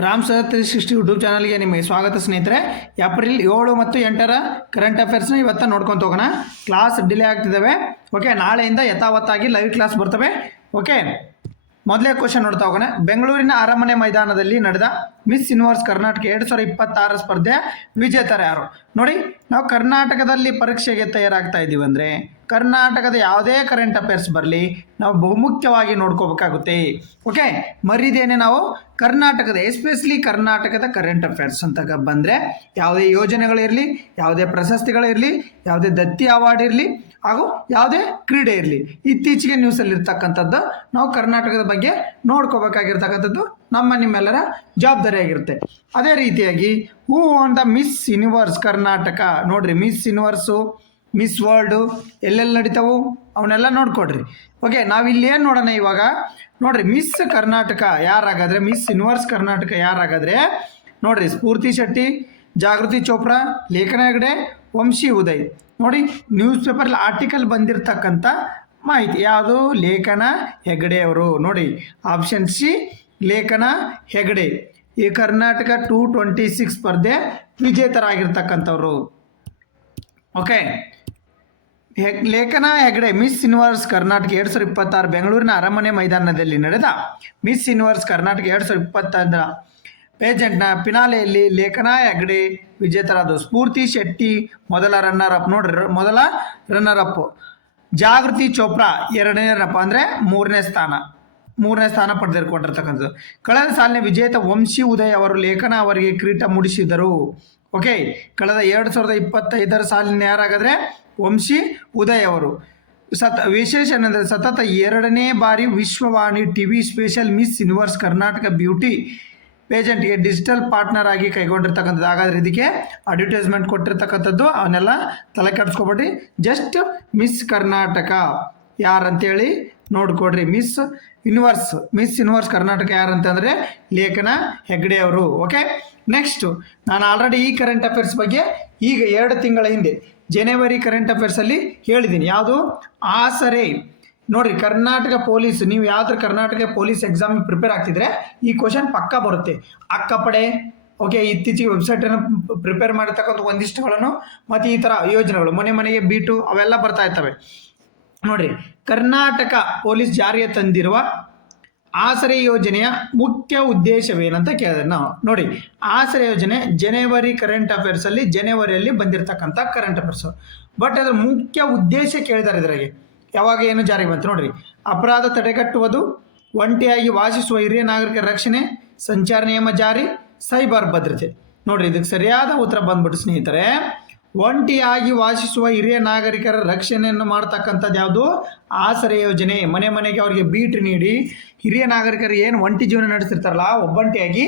Ram sir 360 YouTube ಚಾನಲ್ಗೆ ನಿಮಗೆ ಸ್ವಾಗತ ಸ್ನೇಹಿತರೆ. ಏಪ್ರಿಲ್ 7 ಮತ್ತು 8ರ ಕರೆಂಟ್ ಅಫೇರ್ಸ್ನ ಇವತ್ತು ನೋಡ್ಕೊತ ಹೋಗೋಣ. Class delay ಆಗ್ತಿದ್ದಾವೆ. ಓಕೆ, ನಾಳೆಯಿಂದ ಯಥಾವತ್ತಾಗಿ ಲೈವ್ ಕ್ಲಾಸ್ ಬರ್ತವೆ. ಓಕೆ, ಮೊದಲೇ ಕ್ವಶನ್ ನೋಡ್ತಾ ಹೋಗೋಣ. ಬೆಂಗಳೂರಿನ ಅರಮನೆ ಮೈದಾನದಲ್ಲಿ ನಡೆದ ಮಿಸ್ ಯೂನಿವರ್ಸ್ ಕರ್ನಾಟಕ 2026 ಸ್ಪರ್ಧೆ ವಿಜೇತರು ಯಾರು? ನೋಡಿ, ನಾವು ಕರ್ನಾಟಕದಲ್ಲಿ ಪರೀಕ್ಷೆಗೆ ತಯಾರಾಗ್ತಾ ಇದ್ದೀವಿ ಅಂದರೆ ಕರ್ನಾಟಕದ ಯಾವುದೇ ಕರೆಂಟ್ ಅಫೇರ್ಸ್ ಬರಲಿ ನಾವು ಬಹುಮುಖ್ಯವಾಗಿ ನೋಡ್ಕೋಬೇಕಾಗುತ್ತೆ. ಓಕೆ, ಮರಿದೇನೆ ನಾವು ಕರ್ನಾಟಕದ ಎಸ್ಪೆಷಲಿ ಕರ್ನಾಟಕದ ಕರೆಂಟ್ ಅಫೇರ್ಸ್ ಅಂತ ಬಂದರೆ ಯಾವುದೇ ಯೋಜನೆಗಳಿರಲಿ, ಯಾವುದೇ ಪ್ರಶಸ್ತಿಗಳಿರಲಿ, ಯಾವುದೇ ದತ್ತಿ ಅವಾರ್ಡ್ ಇರಲಿ, ಹಾಗೂ ಯಾವುದೇ ಕ್ರೀಡೆ ಇರಲಿ, ಇತ್ತೀಚೆಗೆ ನ್ಯೂಸಲ್ಲಿ ಇರ್ತಕ್ಕಂಥದ್ದು ನಾವು ಕರ್ನಾಟಕದ ಬಗ್ಗೆ ನೋಡ್ಕೋಬೇಕಾಗಿರ್ತಕ್ಕಂಥದ್ದು ನಿಮ್ಮೆಲ್ಲರ ಜವಾಬ್ದಾರಿಯಾಗಿರುತ್ತೆ. ಅದೇ ರೀತಿಯಾಗಿ who won the Miss Universe Karnataka. ನೋಡ್ರಿ, ಮಿಸ್ ಯೂನಿವರ್ಸು, ಮಿಸ್ ವರ್ಲ್ಡು ಎಲ್ಲೆಲ್ಲಿ ನಡೀತಾವು ಅವನ್ನೆಲ್ಲ ನೋಡ್ಕೊಡ್ರಿ. ಓಕೆ, ನಾವಿಲ್ಲಿ ಏನು ನೋಡೋಣ ಇವಾಗ. ನೋಡ್ರಿ, ಮಿಸ್ ಕರ್ನಾಟಕ ಯಾರಾಗಾದ್ರೆ, ಮಿಸ್ ಯೂನಿವರ್ಸ್ ಕರ್ನಾಟಕ ಯಾರಾಗಾದ್ರೆ ನೋಡ್ರಿ, ಸ್ಫೂರ್ತಿ ಶೆಟ್ಟಿ, ಜಾಗೃತಿ ಚೋಪ್ರಾ, ಲೇಖನ ಹೆಗ್ಡೆ, ವಂಶಿ ಉದಯ್. ನೋಡಿ, ನ್ಯೂಸ್ ಪೇಪರ್ಲಿ ಆರ್ಟಿಕಲ್ ಬಂದಿರತಕ್ಕಂಥ ಮಾಹಿತಿ ಯಾವುದು? ಲೇಖನ ಹೆಗ್ಡೆ ಅವರು. ನೋಡಿ, ಆಪ್ಷನ್ ಸಿ ಲೇಖನ ಹೆಗ್ಡೆ ಈ ಕರ್ನಾಟಕ 226 ಸ್ಪರ್ಧೆ ವಿಜೇತರಾಗಿರ್ತಕ್ಕಂಥವ್ರು. ಓಕೆ, ಲೇಖನ ಹೆಗ್ಡೆ ಮಿಸ್ ಯೂನಿವರ್ಸ್ ಕರ್ನಾಟಕ 2026 ಬೆಂಗಳೂರಿನ ಅರಮನೆ ಮೈದಾನದಲ್ಲಿ ನಡೆದ ಮಿಸ್ ಯೂನಿವರ್ಸ್ ಕರ್ನಾಟಕ 2026 ಪೇಜೆಂಟ್ನ ಫಿನಾಲೆಯಲ್ಲಿ ಲೇಖನ ಹೆಗ್ಡೆ ವಿಜೇತರಾದ. ಸ್ಫೂರ್ತಿ ಶೆಟ್ಟಿ ಮೊದಲ ರನ್ನರ್ ಅಪ್. ನೋಡ್ರಿ, ಮೊದಲ ರನ್ನರ್ ಅಪ್. ಜಾಗೃತಿ ಚೋಪ್ರಾ ಎರಡನೇ ರನ್ನರ್ ಅಂದರೆ ಮೂರನೇ ಸ್ಥಾನ ಪಡೆದಿರ್ಕೊಂಡಿರ್ತಕ್ಕಂಥದ್ದು. ಕಳೆದ ಸಾಲಿನ ವಿಜೇತ ವಂಶಿ ಉದಯ್ ಅವರು ಲೇಖನ ಅವರಿಗೆ ಕಿರೀಟ ಮುಡಿಸಿದರು. ಓಕೆ, ಕಳೆದ 2025 ಸಾಲಿನ ಯಾರಾಗಾದ್ರೆ ವಂಶಿ ಉದಯ್ ಅವರು. ವಿಶೇಷ ಏನಂದರೆ ಸತತ 2ನೇ ಬಾರಿ Vishwavani TV special Miss Universe Karnataka beauty ಪೇಜೆಂಟ್ಗೆ ಡಿಜಿಟಲ್ ಪಾರ್ಟ್ನರ್ ಆಗಿ ಕೈಗೊಂಡಿರ್ತಕ್ಕಂಥದ್ದು. ಹಾಗಾದರೆ ಇದಕ್ಕೆ ಅಡ್ವರ್ಟೈಸ್ಮೆಂಟ್ ಕೊಟ್ಟಿರ್ತಕ್ಕಂಥದ್ದು ಅವನ್ನೆಲ್ಲ ತಲೆ ಕೆಡಿಸ್ಕೊಬೇಡಿ. ಜಸ್ಟ್ ಮಿಸ್ ಕರ್ನಾಟಕ ಯಾರಂತೇಳಿ ನೋಡ್ಕೊಡ್ರಿ. ಮಿಸ್ ಯೂನಿವರ್ಸ್ ಕರ್ನಾಟಕ ಯಾರಂತಂದರೆ ಲೇಖನ ಹೆಗ್ಡೆ ಅವರು. ಓಕೆ, ನೆಕ್ಸ್ಟು ನಾನು ಆಲ್ರೆಡಿ ಈ ಕರೆಂಟ್ ಅಫೇರ್ಸ್ ಬಗ್ಗೆ ಈಗ 2 ತಿಂಗಳ ಹಿಂದೆ ಜನವರಿ ಕರೆಂಟ್ ಅಫೇರ್ಸಲ್ಲಿ ಹೇಳಿದ್ದೀನಿ. ಯಾವುದು? ಆಸರೆ. ನೋಡಿರಿ, ಕರ್ನಾಟಕ ಪೊಲೀಸ್, ನೀವು ಯಾವ್ದು ಕರ್ನಾಟಕ ಪೊಲೀಸ್ ಎಕ್ಸಾಮಿಗೆ ಪ್ರಿಪೇರ್ ಆಗ್ತಿದ್ರೆ ಈ ಕ್ವಶನ್ ಪಕ್ಕ ಬರುತ್ತೆ. ಅಕ್ಕಪಡೆ, ಓಕೆ, ಇತ್ತೀಚೆಗೆ ವೆಬ್ಸೈಟನ್ನು ಪ್ರಿಪೇರ್ ಮಾಡಿರ್ತಕ್ಕಂಥ ಒಂದಿಷ್ಟುಗಳನ್ನು ಮತ್ತು ಈ ಥರ ಯೋಜನೆಗಳು, ಮನೆಗೆ ಬೀಟು ಅವೆಲ್ಲ ಬರ್ತಾ ಇರ್ತವೆ. ನೋಡಿರಿ, ಕರ್ನಾಟಕ ಪೊಲೀಸ್ ಜಾರಿಗೆ ತಂದಿರುವ ಆಸರೆ ಯೋಜನೆಯ ಮುಖ್ಯ ಉದ್ದೇಶವೇನಂತ ಕೇಳಿದ್ರೆ ನಾವು ನೋಡಿ, ಆಸರೆ ಯೋಜನೆ ಜನವರಿ ಕರೆಂಟ್ ಅಫೇರ್ಸಲ್ಲಿ ಜನವರಿಯಲ್ಲಿ ಬಂದಿರತಕ್ಕಂಥ ಕರೆಂಟ್ ಅಫೇರ್ಸು. ಬಟ್ ಅದರ ಮುಖ್ಯ ಉದ್ದೇಶ ಕೇಳಿದ್ದಾರೆ ಇದರಾಗೆ. ಯಾವಾಗ ಏನು ಜಾರಿಗೆ ಬಂತು ನೋಡ್ರಿ. ಅಪರಾಧ ತಡೆಗಟ್ಟುವುದು, ಒಂಟಿಯಾಗಿ ವಾಸಿಸುವ ಹಿರಿಯ ನಾಗರಿಕರ ರಕ್ಷಣೆ, ಸಂಚಾರ ನಿಯಮ ಜಾರಿ, ಸೈಬರ್ ಭದ್ರತೆ. ನೋಡ್ರಿ, ಇದಕ್ಕೆ ಸರಿಯಾದ ಉತ್ತರ ಬಂದ್ಬಿಟ್ಟು ಸ್ನೇಹಿತರೆ, ಒಂಟಿಯಾಗಿ ವಾಸಿಸುವ ಹಿರಿಯ ನಾಗರಿಕರ ರಕ್ಷಣೆಯನ್ನು ಮಾಡ್ತಕ್ಕಂಥದ್ದು ಯಾವುದು? ಆಸರೆ ಯೋಜನೆ. ಮನೆಗೆ ಅವರಿಗೆ ಬೀಟ್ ನೀಡಿ ಹಿರಿಯ ನಾಗರಿಕರು ಏನು ಒಂಟಿ ಜೀವನ ನಡೆಸ್ತಿರ್ತಾರಲ್ಲ, ಒಬ್ಬಂಟಿಯಾಗಿ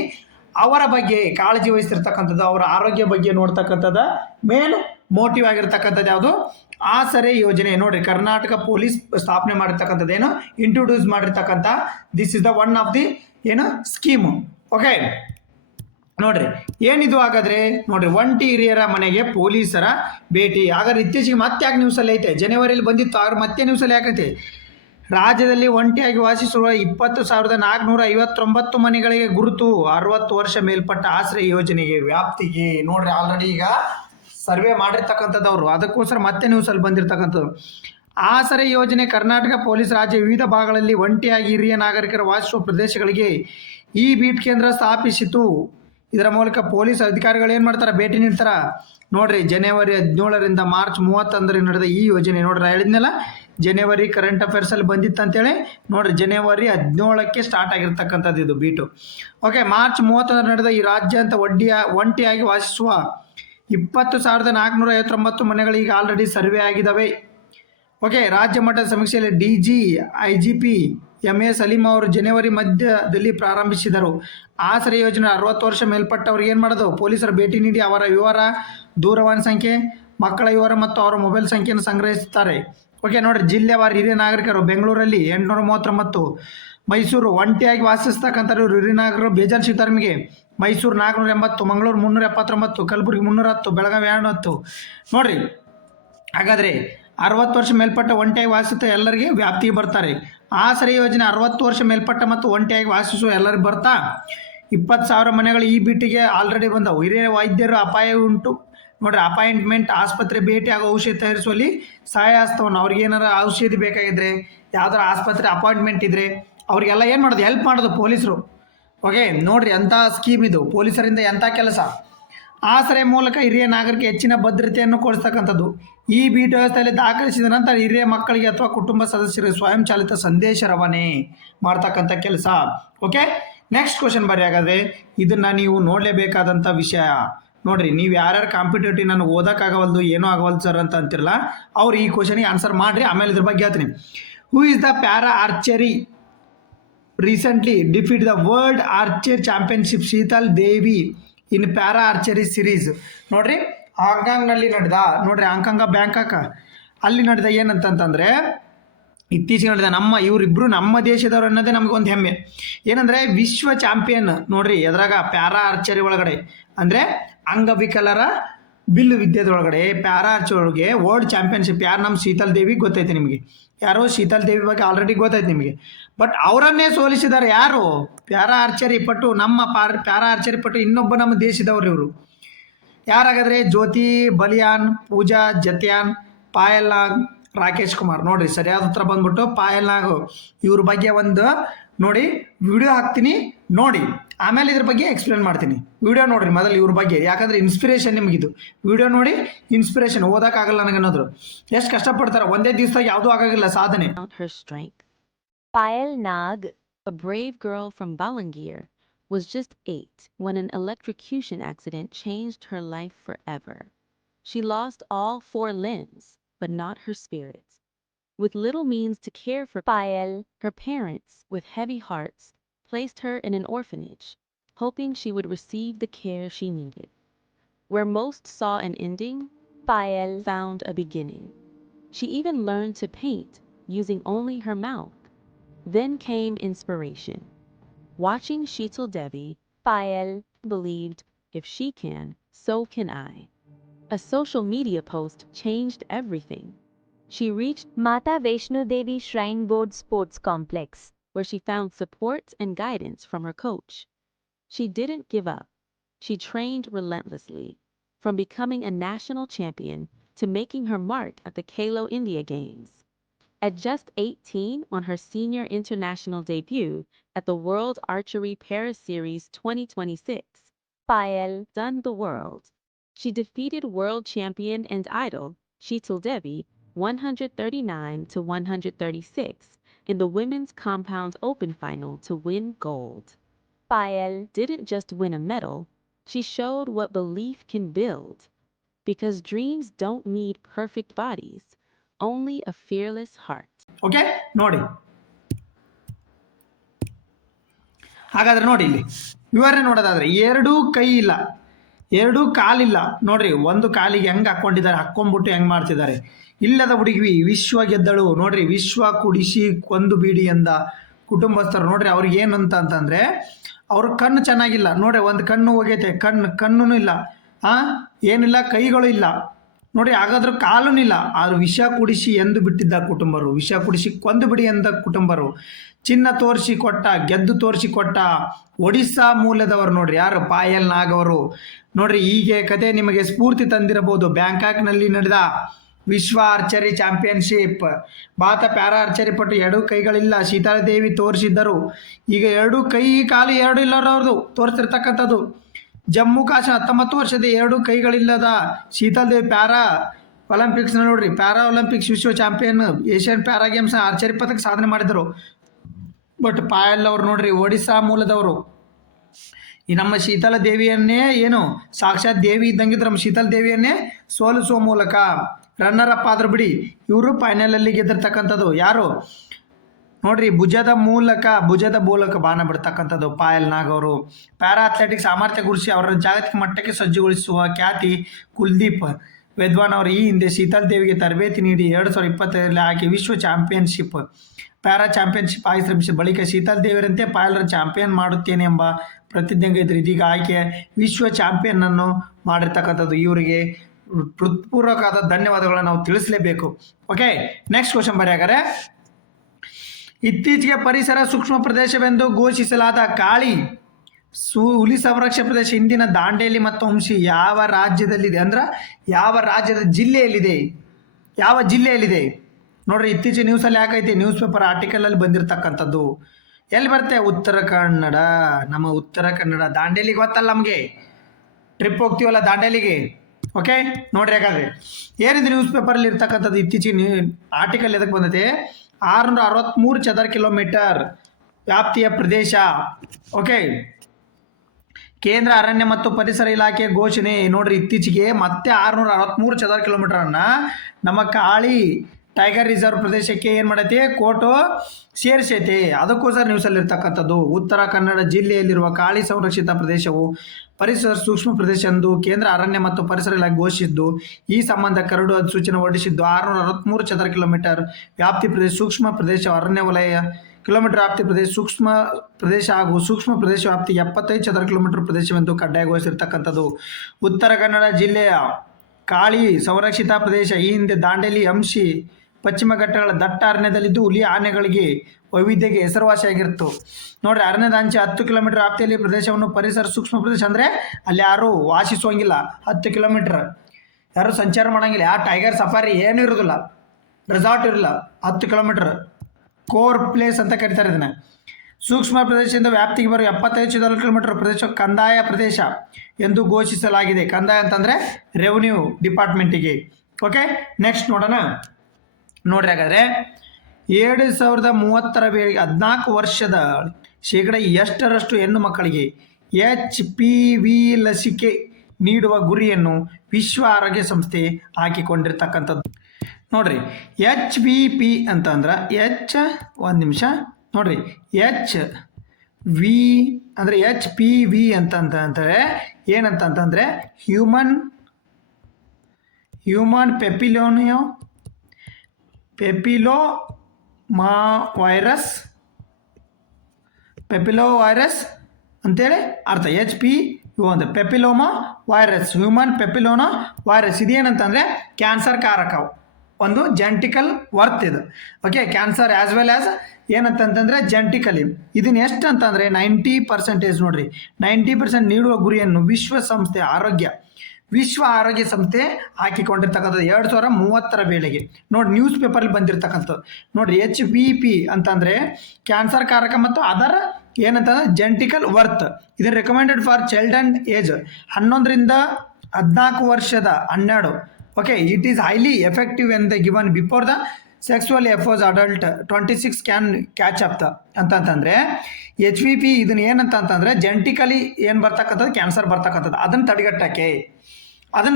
ಅವರ ಬಗ್ಗೆ ಕಾಳಜಿ ವಹಿಸ್ತಿರ್ತಕ್ಕಂಥದ್ದು, ಅವರ ಆರೋಗ್ಯ ಬಗ್ಗೆ ನೋಡ್ತಕ್ಕಂಥದ್ದು ಮೇನ್ ಮೋಟಿವ್ ಆಗಿರ್ತಕ್ಕಂಥದ್ದು ಯಾವುದು? ಆಸರೆ ಯೋಜನೆ. ನೋಡ್ರಿ, ಕರ್ನಾಟಕ ಪೊಲೀಸ್ ಸ್ಥಾಪನೆ ಮಾಡಿರ್ತಕ್ಕಂಥದ್ದು ಏನು ಇಂಟ್ರೊಡ್ಯೂಸ್ ಮಾಡಿರ್ತಕ್ಕಂಥ this is the one of the ಏನು ಸ್ಕೀಮು. ಓಕೆ, ನೋಡ್ರಿ ಏನಿದು ಹಾಗಾದ್ರೆ. ನೋಡ್ರಿ, ಒಂಟಿ ಹಿರಿಯರ ಮನೆಗೆ ಪೊಲೀಸರ ಭೇಟಿ. ಹಾಗಾದ್ರೆ ಇತ್ತೀಚೆಗೆ ಮತ್ತೆ ಯಾಕೆ ನ್ಯೂಸಲ್ಲಿ ಐತೆ? ಜನವರಿಯಲ್ಲಿ ಬಂದಿತ್ತು, ಆದ್ರೆ ಮತ್ತೆ ನ್ಯೂಸಲ್ಲಿ ಯಾಕೈತೆ? ರಾಜ್ಯದಲ್ಲಿ ಒಂಟಿಯಾಗಿ ವಾಸಿಸುವ 20,459 ಮನೆಗಳಿಗೆ ಗುರುತು. 60 ವರ್ಷ ಮೇಲ್ಪಟ್ಟ ಆಸರೆ ಯೋಜನೆಗೆ ವ್ಯಾಪ್ತಿಗೆ. ನೋಡ್ರಿ, ಆಲ್ರೆಡಿ ಈಗ ಸರ್ವೆ ಮಾಡಿರ್ತಕ್ಕಂಥದ್ದವರು, ಅದಕ್ಕೋಸ್ಕರ ಮತ್ತೆ ನ್ಯೂಸಲ್ಲಿ ಬಂದಿರತಕ್ಕಂಥದ್ದು. ಆಸರೆ ಯೋಜನೆ ಕರ್ನಾಟಕ ಪೊಲೀಸ್ ರಾಜ್ಯ ವಿವಿಧ ಭಾಗಗಳಲ್ಲಿ ಒಂಟಿಯಾಗಿ ಹಿರಿಯ ನಾಗರಿಕರ ವಾಸಿಸುವ ಪ್ರದೇಶಗಳಿಗೆ ಈ ಬೀಟ್ ಕೇಂದ್ರ ಸ್ಥಾಪಿಸಿತು. ಇದರ ಮೂಲಕ ಪೊಲೀಸ್ ಅಧಿಕಾರಿಗಳು ಏನು ಮಾಡ್ತಾರೆ? ಭೇಟಿ ನೀಡ್ತಾರೆ. ನೋಡ್ರಿ, ಜನವರಿ 17ರಿಂದ ಮಾರ್ಚ್ 31 ನಡೆದ ಈ ಯೋಜನೆ. ನೋಡ್ರಿ, ಹೇಳಿದ್ನೆಲ್ಲ ಜನವರಿ ಕರೆಂಟ್ ಅಫೇರ್ಸಲ್ಲಿ ಬಂದಿತ್ತು ಅಂತೇಳಿ. ನೋಡ್ರಿ, ಜನವರಿ 17ಕ್ಕೆ ಸ್ಟಾರ್ಟ್ ಆಗಿರ್ತಕ್ಕಂಥದ್ದು ಇದು ಬೀಟು. ಓಕೆ, ಮಾರ್ಚ್ 31 ನಡೆದ ಈ ರಾಜ್ಯಾಂತ ಒಂಟಿಯಾಗಿ ವಾಸಿಸುವ 20,459 ಮನೆಗಳು ಈಗ ಆಲ್ರೆಡಿ ಸರ್ವೆ ಆಗಿದ್ದಾವೆ. ಓಕೆ, ರಾಜ್ಯ ಮಟ್ಟದ ಸಮೀಕ್ಷೆಯಲ್ಲಿ IGP MS ಸಲೀಂ ಅವರು ಜನವರಿ ಮಧ್ಯದಲ್ಲಿ ಪ್ರಾರಂಭಿಸಿದರು. ಆಸರೆ ಯೋಜನೆ 60 ವರ್ಷ ಮೇಲ್ಪಟ್ಟವ್ರಿಗೆ ಏನು ಮಾಡೋದು? ಪೊಲೀಸರ ಭೇಟಿ ನೀಡಿ ಅವರ ವಿವರ, ದೂರವಾಣಿ ಸಂಖ್ಯೆ, ಮಕ್ಕಳ ವಿವರ ಮತ್ತು ಅವರ ಮೊಬೈಲ್ ಸಂಖ್ಯೆಯನ್ನು ಸಂಗ್ರಹಿಸುತ್ತಾರೆ. ಓಕೆ, ನೋಡಿರಿ, ಜಿಲ್ಲೆವಾರು ಹಿರಿಯ ನಾಗರಿಕರು ಬೆಂಗಳೂರಲ್ಲಿ 839, ಮೈಸೂರು ಒಂಟಿಯಾಗಿ ವಾಸಿಸ್ತಕ್ಕಂಥವ್ರು ಹಿರಿಯ ನಾಗರಿಕರು ಬೇಜಾರು ಸಿಗ್ತಾರೆ ನಿಮಗೆ. ಮೈಸೂರು 480, ಮಂಗಳೂರು 379, ಕಲಬುರಗಿ 310, ಬೆಳಗಾವಿ 210. ನೋಡಿರಿ, ಹಾಗಾದರೆ 60 ವರ್ಷ ಮೇಲ್ಪಟ್ಟ ಒಂಟಿಯಾಗಿ ವಾಸಿಸುತ್ತ ಎಲ್ಲರಿಗೆ ವ್ಯಾಪ್ತಿಗೆ ಬರ್ತಾರೆ. ಆಸರೆ ಯೋಜನೆ 60 ವರ್ಷ ಮೇಲ್ಪಟ್ಟ ಮತ್ತು ಒಂಟಿಯಾಗಿ ವಾಸಿಸುವ ಎಲ್ಲರಿಗೆ ಬರ್ತಾ 20,000 ಮನೆಗಳು ಈ ಬಿಟ್ಟಿಗೆ ಆಲ್ರೆಡಿ ಬಂದವು. ಹಿರಿಯ ವೈದ್ಯರು ಅಪಾಯ ಉಂಟು ನೋಡ್ರಿ, ಅಪಾಯಿಂಟ್ಮೆಂಟ್, ಆಸ್ಪತ್ರೆ ಭೇಟಿ ಹಾಗೂ ಔಷಧಿ ತಯಾರಿಸುವಲ್ಲಿ ಸಹಾಯ ಹಸ್ತವನ್ನು. ಅವ್ರಿಗೆ ಏನಾರ ಔಷಧಿ ಬೇಕಾಗಿದ್ರೆ, ಯಾವ್ದಾರ ಆಸ್ಪತ್ರೆ ಅಪಾಯಿಂಟ್ಮೆಂಟ್ ಇದ್ರೆ ಅವ್ರಿಗೆಲ್ಲ ಏನು ಮಾಡೋದು, ಹೆಲ್ಪ್ ಮಾಡೋದು ಪೊಲೀಸರು. ಓಕೆ ನೋಡ್ರಿ, ಅಂಥ ಸ್ಕೀಮ್ ಇದು, ಪೊಲೀಸರಿಂದ ಎಂಥ ಕೆಲಸ. ಆಸರೆ ಮೂಲಕ ಹಿರಿಯ ನಾಗರಿಕ ಹೆಚ್ಚಿನ ಭದ್ರತೆಯನ್ನು ಕೊಡಿಸ್ತಕ್ಕಂಥದ್ದು. ಈ ಬೀಟ್ ವ್ಯವಸ್ಥೆಯಲ್ಲಿ ದಾಖಲಿಸಿದ ನಂತರ ಹಿರಿಯ ಮಕ್ಕಳಿಗೆ ಅಥವಾ ಕುಟುಂಬ ಸದಸ್ಯರಿಗೆ ಸ್ವಯಂಚಾಲಿತ ಸಂದೇಶ ರವಾನೆ ಮಾಡ್ತಕ್ಕಂಥ ಕೆಲಸ. ಓಕೆ, ನೆಕ್ಸ್ಟ್ ಕ್ವಶನ್ ಬರೀ. ಹಾಗಾದರೆ ಇದನ್ನು ನೀವು ನೋಡಲೇಬೇಕಾದಂಥ ವಿಷಯ ನೋಡ್ರಿ. ನೀವು ಯಾರ್ಯಾರು ಕಾಂಪಿಟೇಟಿವ್ ನನಗೆ ಓದೋಕ್ಕಾಗವಲ್ದು, ಏನೂ ಆಗವಲ್ದು ಸರ್ ಅಂತ ಅಂತಿರಲ್ಲ, ಅವ್ರು ಈ ಕ್ವಶನಿಗೆ ಆನ್ಸರ್ ಮಾಡಿರಿ. ಆಮೇಲೆ ಇದ್ರ ಬಗ್ಗೆ ಹೇಳ್ತೀನಿ. Who is the para archery recently defeat the world archery championship Sheetal Devi in para archery series. ನೋಡ್ರಿ, ಹಾಂಗ್ಕಾಂಗ್ನಲ್ಲಿ ನಡೆದ, ನೋಡ್ರಿ ಹಾಂಗ್ಕಾಂಗ ಬ್ಯಾಂಕಾಕ್ ಅಲ್ಲಿ ನಡೆದ ಏನಂತಂತಂದರೆ ಇತ್ತೀಚೆಗೆ ನಡೆದ ಇವರಿಬ್ಬರು ನಮ್ಮ ದೇಶದವರು ಅನ್ನೋದೇ ನಮಗೊಂದು ಹೆಮ್ಮೆ. ಏನಂದರೆ ವಿಶ್ವ ಚಾಂಪಿಯನ್ ನೋಡ್ರಿ ಎದ್ರಾಗ ಪ್ಯಾರಾ ಆರ್ಚರಿ ಒಳಗಡೆ, ಅಂದರೆ ಅಂಗವಿಕಲರ ಬಿಲ್ಲು ವಿದ್ಯೆದೊಳಗಡೆ ಪ್ಯಾರಾ ಆರ್ಚರಿ ಒಳಗೆ ವರ್ಲ್ಡ್ ಚಾಂಪಿಯನ್ಶಿಪ್. ಯಾರು ನಮ್ಮ ಶೀತಲ್ ದೇವಿ ಗೊತ್ತೈತೆ ನಿಮಗೆ, ಯಾರೋ ಶೀತಲ್ ದೇವಿ ಬಗ್ಗೆ ಆಲ್ರೆಡಿ ಗೊತ್ತೈತೆ ನಿಮಗೆ. ಬಟ್ ಅವರನ್ನೇ ಸೋಲಿಸಿದ್ದಾರೆ ಯಾರು, ಪ್ಯಾರಾ ಆರ್ಚರಿ ಪಟ್ಟು, ನಮ್ಮ ಪ್ಯಾರಾ ಆರ್ಚರಿ ಪಟ್ಟು ಇನ್ನೊಬ್ಬ ನಮ್ಮ ದೇಶದವರು ಇವರು. ಯಾರಾಗಾದ್ರೆ ಜ್ಯೋತಿ ಬಲಿಯಾನ್, ಪೂಜಾ ಜತ್ಯಾನ್, ಪಾಯಲ್ ನಾಗ್, ರಾಕೇಶ್ ಕುಮಾರ್. ನೋಡ್ರಿ ಸರಿಯಾದ ಉತ್ತರ ಬಂದ್ಬಿಟ್ಟು ಪಾಯಲ್ ನಾಗ್. ಇವ್ರ ಬಗ್ಗೆ ಒಂದು ನೋಡಿ ವಿಡಿಯೋ ಹಾಕ್ತೀನಿ ನೋಡಿ, ಆಮೇಲೆ ಇದ್ರ ಬಗ್ಗೆ ಎಕ್ಸ್ಪ್ಲೇನ್ ಮಾಡ್ತೀನಿ. ವಿಡಿಯೋ ನೋಡ್ರಿ ಮೊದಲು ಇವ್ರ ಬಗ್ಗೆ, ಯಾಕಂದ್ರೆ ಇನ್ಸ್ಪಿರೇಷನ್ ನಿಮಗಿದು. ವಿಡಿಯೋ ನೋಡಿ ಇನ್ಸ್ಪಿರೇಷನ್. ಓದೋಕ್ಕಾಗಲ್ಲ ನನಗೆ ಅನ್ನೋದ್ರು ಎಷ್ಟು ಕಷ್ಟಪಡ್ತಾರೆ, ಒಂದೇ ದಿವಸದಾಗ ಯಾವುದೂ ಆಗಾಗಿಲ್ಲ ಸಾಧನೆ. Payal Nag, a brave girl from Balangir, was just 8 when an electrocution accident changed her life forever. She lost all 4 limbs, but not her spirit. With little means to care for Payal, her parents, with heavy hearts, placed her in an orphanage, hoping she would receive the care she needed. Where most saw an ending, Payal found a beginning. She even learned to paint using only her mouth. Then came inspiration. Watching Sheetal Devi, Payal believed, if she can, so can I. A social media post changed everything. She reached Mata Vaishno Devi Shrine Board Sports Complex, where she found support and guidance from her coach. She didn't give up. She trained relentlessly, from becoming a national champion to making her mark at the Khelo India Games. At just 18, on her senior international debut at the World Archery Paris Series 2026, Payal stunned the world. She defeated world champion and idol Sheetal Devi 139 to 136 in the women's compound open final to win gold. Payal Didn't just win a medal, she showed what belief can build. Because dreams don't need perfect bodies, only a fearless heart. Okay ನೋಡಿ, ಹಾಗಾದ್ರೆ ನೋಡಿ ಇಲ್ಲಿ ವಿವರಣೆ ನೋಡೋದಾದ್ರೆ, ಎರಡೂ ಕೈ ಇಲ್ಲ, ಎರಡೂ ಕಾಲಿಲ್ಲ. ನೋಡ್ರಿ ಒಂದು ಕಾಲಿಗೆ ಹೆಂಗೆ ಹಾಕ್ಕೊಂಡಿದ್ದಾರೆ, ಹಾಕ್ಕೊಂಡ್ಬಿಟ್ಟು ಹೆಂಗೆ ಮಾಡ್ತಿದ್ದಾರೆ. ಇಲ್ಲದ ಹುಡುಗಿ ವಿಶ್ವ ಗೆದ್ದಳು. ನೋಡ್ರಿ, ವಿಶ್ವ ಕುಡಿಸಿ ಕೊಂದು ಬೀಡಿ ಎಂದ ಕುಟುಂಬಸ್ಥರು. ನೋಡ್ರಿ ಅವ್ರಿಗೆ ಏನು ಅಂತಂದ್ರೆ, ಅವ್ರ ಕಣ್ಣು ಚೆನ್ನಾಗಿಲ್ಲ. ನೋಡ್ರಿ ಒಂದು ಕಣ್ಣು ಹೋಗೈತೆ, ಕಣ್ಣು ಇಲ್ಲ, ಏನಿಲ್ಲ, ಕೈಗಳು ಇಲ್ಲ. ನೋಡಿ ಹಾಗಾದ್ರೂ ಕಾಲೂ ಇಲ್ಲ. ಆದ್ರೂ ವಿಷ ಕುಡಿಸಿ ಎಂದು ಬಿಟ್ಟಿದ್ದ ಕುಟುಂಬರು, ವಿಷ ಕುಡಿಸಿ ಕೊಂದು ಬಿಡಿ ಎಂದ ಕುಟುಂಬರು. ಚಿನ್ನ ತೋರಿಸಿ ಕೊಟ್ಟ, ಗೆದ್ದು ತೋರಿಸಿ ಕೊಟ್ಟ ಒಡಿಸ್ಸಾ ಮೂಲದವರು. ನೋಡ್ರಿ ಯಾರು, ಪಾಯಲ್ ನಾಗ್ ಅವರು. ನೋಡ್ರಿ ಹೀಗೆ ಕತೆ ನಿಮಗೆ ಸ್ಫೂರ್ತಿ ತಂದಿರಬಹುದು. ಬ್ಯಾಂಕಾಕ್ನಲ್ಲಿ ನಡೆದ ವಿಶ್ವ archery championship. Bharat para archery ಪಟ್ಟು ಎರಡು ಕೈಗಳಿಲ್ಲ ಶೀತಾಳದೇವಿ ತೋರಿಸಿದ್ದರು. ಈಗ ಎರಡು ಕೈ ಕಾಲು ಎರಡು ಇಲ್ಲವ್ರವ್ರದ್ದು ತೋರಿಸ್ತಿರ್ತಕ್ಕಂಥದ್ದು. ಜಮ್ಮು ಕಾಶ್ಮೀರ 19 ವರ್ಷದ ಎರಡು ಕೈಗಳಿಲ್ಲದ ಶೀತಲ್ ದೇವಿ ಪ್ಯಾರಾ ಒಲಿಂಪಿಕ್ಸ್ನ ನೋಡ್ರಿ, ಪ್ಯಾರಾ ಒಲಿಂಪಿಕ್ಸ್ ವಿಶ್ವ champion, Asian para games archery ಪದಕ ಸಾಧನೆ ಮಾಡಿದರು. ಬಟ್ ಪಾಯಲ್ ಅವರು ನೋಡ್ರಿ ಒಡಿಸ್ಸಾ ಮೂಲದವರು. ಈ ನಮ್ಮ ಶೀತಲ ದೇವಿಯನ್ನೇ ಏನು ಸಾಕ್ಷಾತ್ ದೇವಿ ಇದ್ದಂಗಿದ್ರು ನಮ್ಮ ಶೀತಲ್ ದೇವಿಯನ್ನೇ ಸೋಲಿಸುವ ಮೂಲಕ ರನ್ನರ್ ಅಪ್ ಆದ್ರು ಬಿಡಿ, ಇವರು ಫೈನಲಲ್ಲಿ ಗೆದ್ದಿರ್ತಕ್ಕಂಥದ್ದು. ಯಾರು ನೋಡ್ರಿ, ಭುಜದ ಮೂಲಕ ಬಾಣ ಬಿಡ್ತಕ್ಕಂಥದ್ದು ಪಾಯಲ್ ನಾಗ್ ಅವರು. ಪ್ಯಾರಾ ಅಥ್ಲೆಟಿಕ್ಸ್ ಸಾಮರ್ಥ್ಯ ಗುರುಸಿ ಅವರ ಜಾಗತಿಕ ಮಟ್ಟಕ್ಕೆ ಸಜ್ಜುಗೊಳಿಸುವ ಖ್ಯಾತಿ ಕುಲ್ದೀಪ್ ವೆದ್ವಾನ್ ಅವರು ಈ ಹಿಂದೆ ಶೀತಲ್ ದೇವಿಗೆ ತರಬೇತಿ ನೀಡಿ 2025ರಲ್ಲಿ ಆಕೆ ವಿಶ್ವ ಚಾಂಪಿಯನ್ಶಿಪ್ ಪ್ಯಾರಾ ಚಾಂಪಿಯನ್ಶಿಪ್ ಆಗಿ ಶ್ರಮಿಸಿದ ಬಳಿಕ ಶೀತಲ್ ದೇವಿಯರಂತೆ ಪಾಯಲ್ರ ಚಾಂಪಿಯನ್ ಮಾಡುತ್ತೇನೆ ಎಂಬ ಪ್ರತಿಜ್ಞೆಗೆ ಇದ್ರು. ಇದೀಗ ಆಕೆ ವಿಶ್ವ ಚಾಂಪಿಯನ್ ಅನ್ನು ಮಾಡಿರ್ತಕ್ಕಂಥದ್ದು. ಇವರಿಗೆ ಹೃತ್ಪೂರ್ವಕವಾದ ಧನ್ಯವಾದಗಳನ್ನು ನಾವು ತಿಳಿಸಲೇಬೇಕು. ಓಕೆ, ನೆಕ್ಸ್ಟ್ ಕ್ವಶನ್ ಬರೆಯಾಗಾರೆ. ಇತ್ತೀಚೆಗೆ ಪರಿಸರ ಸೂಕ್ಷ್ಮ ಪ್ರದೇಶವೆಂದು ಘೋಷಿಸಲಾದ ಕಾಳಿ ಹುಲಿ ಸಂರಕ್ಷಿತ ಪ್ರದೇಶ ಇಂದಿನ ದಾಂಡೇಲಿ ಮತ್ತು ವಂಶಿ ಯಾವ ರಾಜ್ಯದಲ್ಲಿದೆ ಅಂದ್ರೆ ಯಾವ ರಾಜ್ಯದ ಜಿಲ್ಲೆಯಲ್ಲಿದೆ, ಯಾವ ಜಿಲ್ಲೆಯಲ್ಲಿದೆ ನೋಡ್ರಿ. ಇತ್ತೀಚೆಗೆ ನ್ಯೂಸಲ್ಲಿ ಯಾಕೈತಿ, ನ್ಯೂಸ್ ಪೇಪರ್ ಆರ್ಟಿಕಲಲ್ಲಿ ಬಂದಿರತಕ್ಕಂಥದ್ದು. ಎಲ್ಲಿ ಬರುತ್ತೆ? ಉತ್ತರ ಕನ್ನಡ. ನಮ್ಮ ಉತ್ತರ ಕನ್ನಡ. ದಾಂಡೇಲಿಗೆ ಗೊತ್ತಲ್ಲ ನಮಗೆ, ಟ್ರಿಪ್ ಹೋಗ್ತೀವಲ್ಲ ದಾಂಡೇಲಿಗೆ. ಓಕೆ ನೋಡ್ರಿ, ಹಾಗಾದ್ರೆ ಏನಿದೆ ನ್ಯೂಸ್ ಪೇಪರಲ್ಲಿ ಇರ್ತಕ್ಕಂಥದ್ದು ಇತ್ತೀಚೆಗೆ ಆರ್ಟಿಕಲ್ ಎದಕ್ಕೆ ಬಂದೈತೆ? 663 ಚದರ ಕಿಲೋಮೀಟರ್ ವ್ಯಾಪ್ತಿಯ ಪ್ರದೇಶ. ಓಕೆ, ಕೇಂದ್ರ ಅರಣ್ಯ ಮತ್ತು ಪರಿಸರ ಇಲಾಖೆ ಘೋಷಣೆ. ನೋಡ್ರಿ, ಇತ್ತೀಚೆಗೆ ಮತ್ತೆ 663 ಚದರ ಕಿಲೋಮೀಟರನ್ನು ನಮ್ಮ ಕಾಳಿ ಟೈಗರ್ ರಿಸರ್ವ್ ಪ್ರದೇಶಕ್ಕೆ ಏನು ಮಾಡೈತಿ, ಕೋರ್ಟು ಸೇರಿಸೈತಿ. ಅದಕ್ಕೋಸ್ಕರ ನ್ಯೂಸಲ್ಲಿ ಇರ್ತಕ್ಕಂಥದ್ದು. ಉತ್ತರ ಕನ್ನಡ ಜಿಲ್ಲೆಯಲ್ಲಿರುವ ಕಾಳಿ ಸಂರಕ್ಷಿತ ಪ್ರದೇಶವು ಪರಿಸರ ಸೂಕ್ಷ್ಮ ಪ್ರದೇಶ ಎಂದು ಕೇಂದ್ರ ಅರಣ್ಯ ಮತ್ತು ಪರಿಸರ ಇಲಾಖೆ ಘೋಷಿಸಿದ್ದು, ಈ ಸಂಬಂಧ ಕರಡು ಅಧಿಸೂಚನೆ ಹೊರಡಿಸಿದ್ದು. 663 ಚದರ ಕಿಲೋಮೀಟರ್ ವ್ಯಾಪ್ತಿ ಪ್ರದೇಶ ಸೂಕ್ಷ್ಮ ಪ್ರದೇಶ, ಅರಣ್ಯ ವಲಯ ಕಿಲೋಮೀಟರ್ ವ್ಯಾಪ್ತಿ ಪ್ರದೇಶ ಸೂಕ್ಷ್ಮ ಪ್ರದೇಶ ಹಾಗೂ ಸೂಕ್ಷ್ಮ ಪ್ರದೇಶ ವ್ಯಾಪ್ತಿ 75 ಚದರ ಕಿಲೋಮೀಟರ್ ಪ್ರದೇಶವೆಂದು ಕಡ್ಡಾಯಗೊಳಿಸಿರ್ತಕ್ಕಂಥದ್ದು. ಉತ್ತರ ಕನ್ನಡ ಜಿಲ್ಲೆಯ ಕಾಳಿ ಸಂರಕ್ಷಿತ ಪ್ರದೇಶ ಈ ಹಿಂದೆ ದಾಂಡೇಲಿ, ಅಂಶಿ, ಪಶ್ಚಿಮ ಘಟ್ಟಗಳ ದಟ್ಟ ಅರಣ್ಯದಲ್ಲಿದ್ದು ಹುಲಿ ಆನೆಗಳಿಗೆ ವೈವಿಧ್ಯಕ್ಕೆ ಹೆಸರುವಾಸಿಯಾಗಿತ್ತು. ನೋಡ್ರಿ, ಅರಣ್ಯದ ಅಂಚೆ 10 ಕಿಲೋಮೀಟರ್ ವ್ಯಾಪ್ತಿಯಲ್ಲಿ ಪ್ರದೇಶವನ್ನು ಪರಿಸರ ಸೂಕ್ಷ್ಮ ಪ್ರದೇಶ ಅಂದರೆ ಅಲ್ಲಿ ಯಾರು ವಾಸಿಸುವಂಗಿಲ್ಲ. 10 ಕಿಲೋಮೀಟರ್ ಯಾರು ಸಂಚಾರ ಮಾಡೋಂಗಿಲ್ಲ. ಯಾವ ಟೈಗರ್ ಸಫಾರಿ ಏನೂ ಇರೋದಿಲ್ಲ, ರೆಸಾರ್ಟ್ ಇರಲ್ಲ. 10 ಕಿಲೋಮೀಟರ್ ಕೋರ್ ಪ್ಲೇಸ್ ಅಂತ ಕರೀತಾರೆ ಇದನ್ನು. ಸೂಕ್ಷ್ಮ ಪ್ರದೇಶದಿಂದ ವ್ಯಾಪ್ತಿಗೆ ಬರುವ 75 ಚದರ ಕಿಲೋಮೀಟರ್ ಪ್ರದೇಶ ಕಂದಾಯ ಪ್ರದೇಶ ಎಂದು ಘೋಷಿಸಲಾಗಿದೆ. ಕಂದಾಯ ಅಂತಂದರೆ ರೆವಿನ್ಯೂ ಡಿಪಾರ್ಟ್ಮೆಂಟಿಗೆ. ಓಕೆ, ನೆಕ್ಸ್ಟ್ ನೋಡೋಣ. ನೋಡ್ರಿ, ಹಾಗಾದರೆ 2030 ವೇಳೆಗೆ 14 ವರ್ಷದ ಶೇಕಡ ಎಷ್ಟರಷ್ಟು ಹೆಣ್ಣು ಮಕ್ಕಳಿಗೆ HPV ಲಸಿಕೆ ನೀಡುವ ಗುರಿಯನ್ನು ವಿಶ್ವ ಆರೋಗ್ಯ ಸಂಸ್ಥೆ ಹಾಕಿಕೊಂಡಿರ್ತಕ್ಕಂಥದ್ದು. ನೋಡ್ರಿ, HVP ಅಂತಂದ್ರೆ ಒಂದು ನಿಮಿಷ ನೋಡ್ರಿ, HV ಅಂದರೆ HPV ಅಂತಂತಂದರೆ ಏನಂತಂತಂದರೆ ಹ್ಯೂಮನ್ ಪೆಪಿಲೋವೈರಸ್ ಅಂತೇಳಿ ಅರ್ಥ. HPV ಅಂದರೆ papilloma virus, human papilloma virus. ಇದೇನಂತಂದರೆ ಕ್ಯಾನ್ಸರ್ ಕಾರಕ, ಒಂದು ಜೆನೆಟಿಕಲ್ ವರ್ತ್ ಇದು. Okay, cancer as well as ಏನಂತಂತಂದರೆ ಜೆನೆಟಿಕಲಿ. ಇದನ್ನು ಎಷ್ಟು ಅಂತಂದರೆ 90% ನೋಡ್ರಿ, 90% ನೀಡುವ ಗುರಿಯನ್ನು ವಿಶ್ವ ಆರೋಗ್ಯ ಸಂಸ್ಥೆ ಹಾಕಿಕೊಂಡಿರ್ತಕ್ಕಂಥದ್ದು 2030 ವೇಳೆಗೆ. ನೋಡಿ, ನ್ಯೂಸ್ ಪೇಪರಲ್ಲಿ ಬಂದಿರತಕ್ಕಂಥದ್ದು. ನೋಡಿರಿ, HPV ಅಂತಂದರೆ ಕ್ಯಾನ್ಸರ್ ಕಾರಕ ಮತ್ತು ಅದರ ಏನಂತಂದ್ರೆ ಜೆನೆಟಿಕಲ್ ವರ್ತ್. ಇದನ್ನು recommended for child and age 11 ರಿಂದ 14 ವರ್ಷದ 12. Okay, it is highly effective when the given before the sexual ಎಫೋಸ್ ಅಡಲ್ಟ್ 26 ಕ್ಯಾನ್ ಕ್ಯಾಚ್ ಅಪ್ ಅಂತಂತಂದರೆ HPV ಇದನ್ನು ಏನಂತಂತಂದರೆ ಜೆನೆಟಿಕಲಿ ಏನು ಬರ್ತಕ್ಕಂಥದ್ದು, ಕ್ಯಾನ್ಸರ್ ಬರ್ತಕ್ಕಂಥದ್ದು. ಅದನ್ನು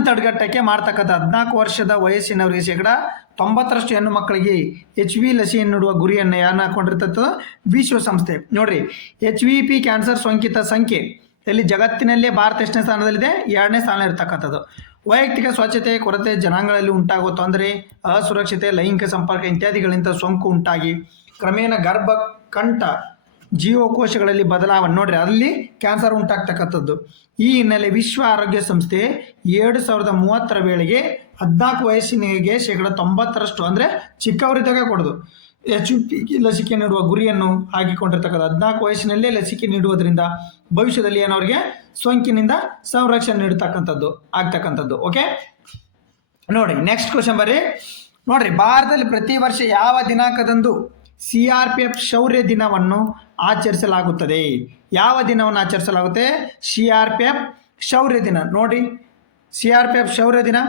ತಡೆಗಟ್ಟಕ್ಕೆ ಮಾಡ್ತಕ್ಕಂಥ 14 ವರ್ಷದ ವಯಸ್ಸಿನವರಿಗೆ ಶೇಕಡ 90% ಹೆಣ್ಣು ಮಕ್ಕಳಿಗೆ HPV ಲಸಿಯನ್ನು ನೀಡುವ ಗುರಿಯನ್ನು ಯಾರನ್ನ ಹಾಕೊಂಡಿರ್ತಕ್ಕಂಥದ್ದು, ವಿಶ್ವ ಸಂಸ್ಥೆ. ನೋಡಿರಿ, HPV ಕ್ಯಾನ್ಸರ್ ಸೋಂಕಿತ ಸಂಖ್ಯೆ ಎಲ್ಲಿ ಜಗತ್ತಿನಲ್ಲೇ ಭಾರತ ಎಷ್ಟನೇ ಸ್ಥಾನದಲ್ಲಿದೆ? 2ನೇ ಸ್ಥಾನ ಇರತಕ್ಕಂಥದ್ದು. ವೈಯಕ್ತಿಕ ಸ್ವಚ್ಛತೆ ಕೊರತೆ, ಜನಾಂಗಗಳಲ್ಲಿ ಉಂಟಾಗುವ ತೊಂದರೆ, ಅಸುರಕ್ಷತೆ, ಲೈಂಗಿಕ ಸಂಪರ್ಕ ಇತ್ಯಾದಿಗಳಿಂದ ಸೋಂಕು ಉಂಟಾಗಿ ಕ್ರಮೇಣ ಗರ್ಭಕಂಠ ಜೀವಕೋಶಗಳಲ್ಲಿ ಬದಲಾವಣೆ. ನೋಡ್ರಿ, ಅಲ್ಲಿ ಕ್ಯಾನ್ಸರ್ ಉಂಟಾಗ್ತಕ್ಕಂಥದ್ದು. ಈ ಹಿನ್ನೆಲೆ ವಿಶ್ವ ಆರೋಗ್ಯ ಸಂಸ್ಥೆ 2030 ವೇಳೆಗೆ 14 ವಯಸ್ಸಿನಿಗೆ ಶೇಕಡ 90% ಅಂದರೆ ಚಿಕ್ಕವರಿದ್ದಾಗ ಕೊಡೋದು HPV ಲಸಿಕೆ ನೀಡುವ ಗುರಿಯನ್ನು ಹಾಕಿಕೊಂಡಿರ್ತಕ್ಕಂಥ. 14 ವಯಸ್ಸಿನಲ್ಲೇ ಲಸಿಕೆ ನೀಡುವುದರಿಂದ ಭವಿಷ್ಯದಲ್ಲಿ ಏನವ್ರಿಗೆ ಸೋಂಕಿನಿಂದ ಸಂರಕ್ಷಣೆ ಆಗ್ತಕ್ಕಂಥದ್ದು. ಓಕೆ, ನೋಡಿ ನೆಕ್ಸ್ಟ್ ಕ್ವಶನ್ ಬರ್ರಿ. ನೋಡ್ರಿ, ಭಾರತದಲ್ಲಿ ಪ್ರತಿ ವರ್ಷ ಯಾವ ದಿನಾಂಕದಂದು CRPF ಶೌರ್ಯ ದಿನವನ್ನು ಆಚರಿಸಲಾಗುತ್ತದೆ? ಯಾವ ದಿನವನ್ನು ಆಚರಿಸಲಾಗುತ್ತೆ? CRPF ಶೌರ್ಯ ದಿನ. ನೋಡಿ, CRPF ಶೌರ್ಯ ದಿನ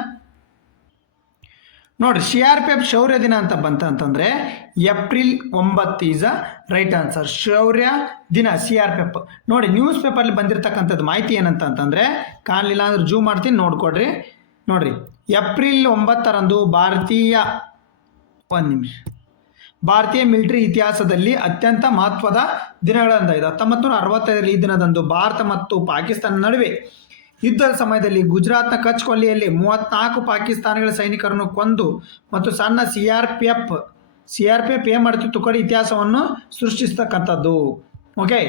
ನೋಡಿರಿ, CRPF ಶೌರ್ಯ ದಿನ ಅಂತ ಬಂತಂತಂದರೆ April 9 is a right answer. ಶೌರ್ಯ ದಿನ CRPF. ನೋಡಿ, ನ್ಯೂಸ್ ಪೇಪರ್ಲಿ ಬಂದಿರತಕ್ಕಂಥದ್ದು ಮಾಹಿತಿ ಏನಂತಂತಂದರೆ, ಕಾಣಲಿಲ್ಲ ಅಂದ್ರೆ ಜೂಮ್ ಮಾಡ್ತೀನಿ, ನೋಡ್ಕೊಡ್ರಿ. ನೋಡಿರಿ, ಏಪ್ರಿಲ್ 9ರಂದು ಭಾರತೀಯ ಮಿಲಿಟರಿ ಇತಿಹಾಸದಲ್ಲಿ ಅತ್ಯಂತ ಮಹತ್ವದ ದಿನಗಳಂದಾಗಿದೆ. 1965 ಈ ದಿನದಂದು ಭಾರತ ಮತ್ತು ಪಾಕಿಸ್ತಾನ ನಡುವೆ ಯುದ್ಧದ ಸಮಯದಲ್ಲಿ ಗುಜರಾತ್ನ ಕಚ್ ಕೊಲ್ಲಿಯಲ್ಲಿ 34 ಪಾಕಿಸ್ತಾನಿಗಳ ಸೈನಿಕರನ್ನು ಕೊಂದು ಮತ್ತು ಸಣ್ಣ CRPF ಏನು ಮಾಡ್ತಿತ್ತು, ತುಕಡಿ ಇತಿಹಾಸವನ್ನು ಸೃಷ್ಟಿಸ್ತಕ್ಕಂಥದ್ದು. ಓಕೆ,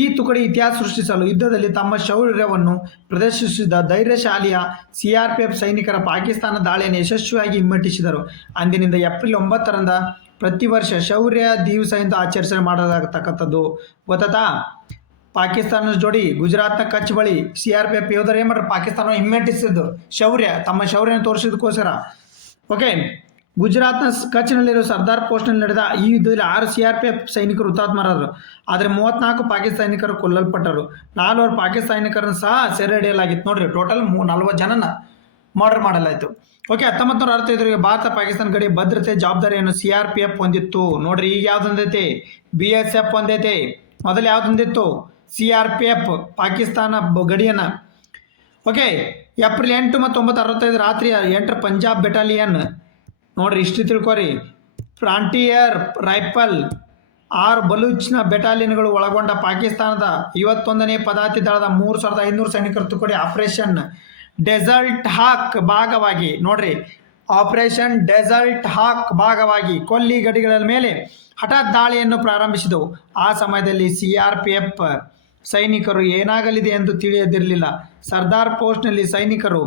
ಈ ತುಕಡಿ ಇತಿಹಾಸ ಸೃಷ್ಟಿಸಲು ಯುದ್ಧದಲ್ಲಿ ತಮ್ಮ ಶೌರ್ಯವನ್ನು ಪ್ರದರ್ಶಿಸಿದ ಧೈರ್ಯಶಾಲಿಯ CRPF ಸೈನಿಕರ ಪಾಕಿಸ್ತಾನ ದಾಳಿಯನ್ನು ಯಶಸ್ವಿಯಾಗಿ ಹಿಮ್ಮೆಟ್ಟಿಸಿದರು. ಅಂದಿನಿಂದ ಏಪ್ರಿಲ್ 9ರಂದು ಪ್ರತಿ ವರ್ಷ ಶೌರ್ಯ ದಿವಸ ಎಂದು ಆಚರಣೆ ಮಾಡಲಾಗತಕ್ಕಂಥದ್ದು. ಗೊತ್ತಾ? ಪಾಕಿಸ್ತಾನದ ಜೋಡಿ ಗುಜರಾತ್ನ ಕಚ್ ಬಳಿ CRPF ಯೋಧರು ಏನು ಮಾಡ್ರು ಪಾಕಿಸ್ತಾನ ಹಿಮ್ಮೆಟ್ಟಿಸಿದ್ದು ತಮ್ಮ ಶೌರ್ಯನ ತೋರಿಸಿದಕ್ಕೋಸ್ಕರ. ಓಕೆ, ಗುಜರಾತ್ನ ಕಚ್ನಲ್ಲಿರೋ ಸರ್ದಾರ್ ಪೋಸ್ಟ್ನಲ್ಲಿ ನಡೆದ ಈ ಯುದ್ಧದಲ್ಲಿ 6 CRPF ಸೈನಿಕರು ಹುತಾತ್ಮರಾದರು. ಆದರೆ 34 ಪಾಕಿಸ್ತಾನ ಸೈನಿಕರು ಕೊಲ್ಲಲ್ಪಟ್ಟರು. 4 ಪಾಕಿಸ್ತಾನ ಸೈನಿಕರನ್ನು ಸಹ ಸೆರೆ ಹಿಡಿಯಲಾಗಿತ್ತು. ನೋಡ್ರಿ, ಟೋಟಲ್ 40 ಜನನ ಮರ್ಡರ್ ಮಾಡಲಾಯಿತು. ಓಕೆ, 1965 ಭಾರತ ಪಾಕಿಸ್ತಾನ ಗಡಿ ಭದ್ರತೆ ಜವಾಬ್ದಾರಿಯನ್ನು CRPF ಹೊಂದಿತ್ತು. ನೋಡ್ರಿ, ಈಗ ಯಾವ್ದು ಹೊಂದೈತಿ? BSF ಹೊಂದೈತಿ. ಮೊದಲು ಯಾವ್ದು ಹೊಂದಿತ್ತು? CRPF ಪಾಕಿಸ್ತಾನ ಗಡಿಯನ್ನು. ಓಕೆ, ಏಪ್ರಿಲ್ 8 ಮತ್ತು 9 ರಾತ್ರಿ 8 ಪಂಜಾಬ್ ಬೆಟಾಲಿಯನ್. ನೋಡ್ರಿ, ಇಷ್ಟು ತಿಳ್ಕೊರಿ. ಫ್ರಾಂಟಿಯರ್ ರೈಫಲ್ 6 ಬಲೂಚ್ನ ಬೆಟಾಲಿಯನ್ಗಳು ಒಳಗೊಂಡ ಪಾಕಿಸ್ತಾನದ 51ನೇ ಪದಾತಿ ದಳದ 3500 ಸೈನಿಕರ ತುಕಡಿ ಆಪರೇಷನ್ ಡೆಸರ್ಟ್ ಹಾಕ್ ಭಾಗವಾಗಿ, ನೋಡ್ರಿ, ಆಪರೇಷನ್ ಡೆಸರ್ಟ್ ಹಾಕ್ ಭಾಗವಾಗಿ ಕೊಲ್ಲಿ ಗಡಿಗಳ ಮೇಲೆ ಹಠಾತ್ ದಾಳಿಯನ್ನು ಪ್ರಾರಂಭಿಸಿದವು. ಆ ಸಮಯದಲ್ಲಿ CRPF ಸೈನಿಕರು ಏನಾಗಲಿದೆ ಎಂದು ತಿಳಿಯದಿರಲಿಲ್ಲ. ಸರ್ದಾರ್ ಪೋಸ್ಟ್ನಲ್ಲಿ ಸೈನಿಕರು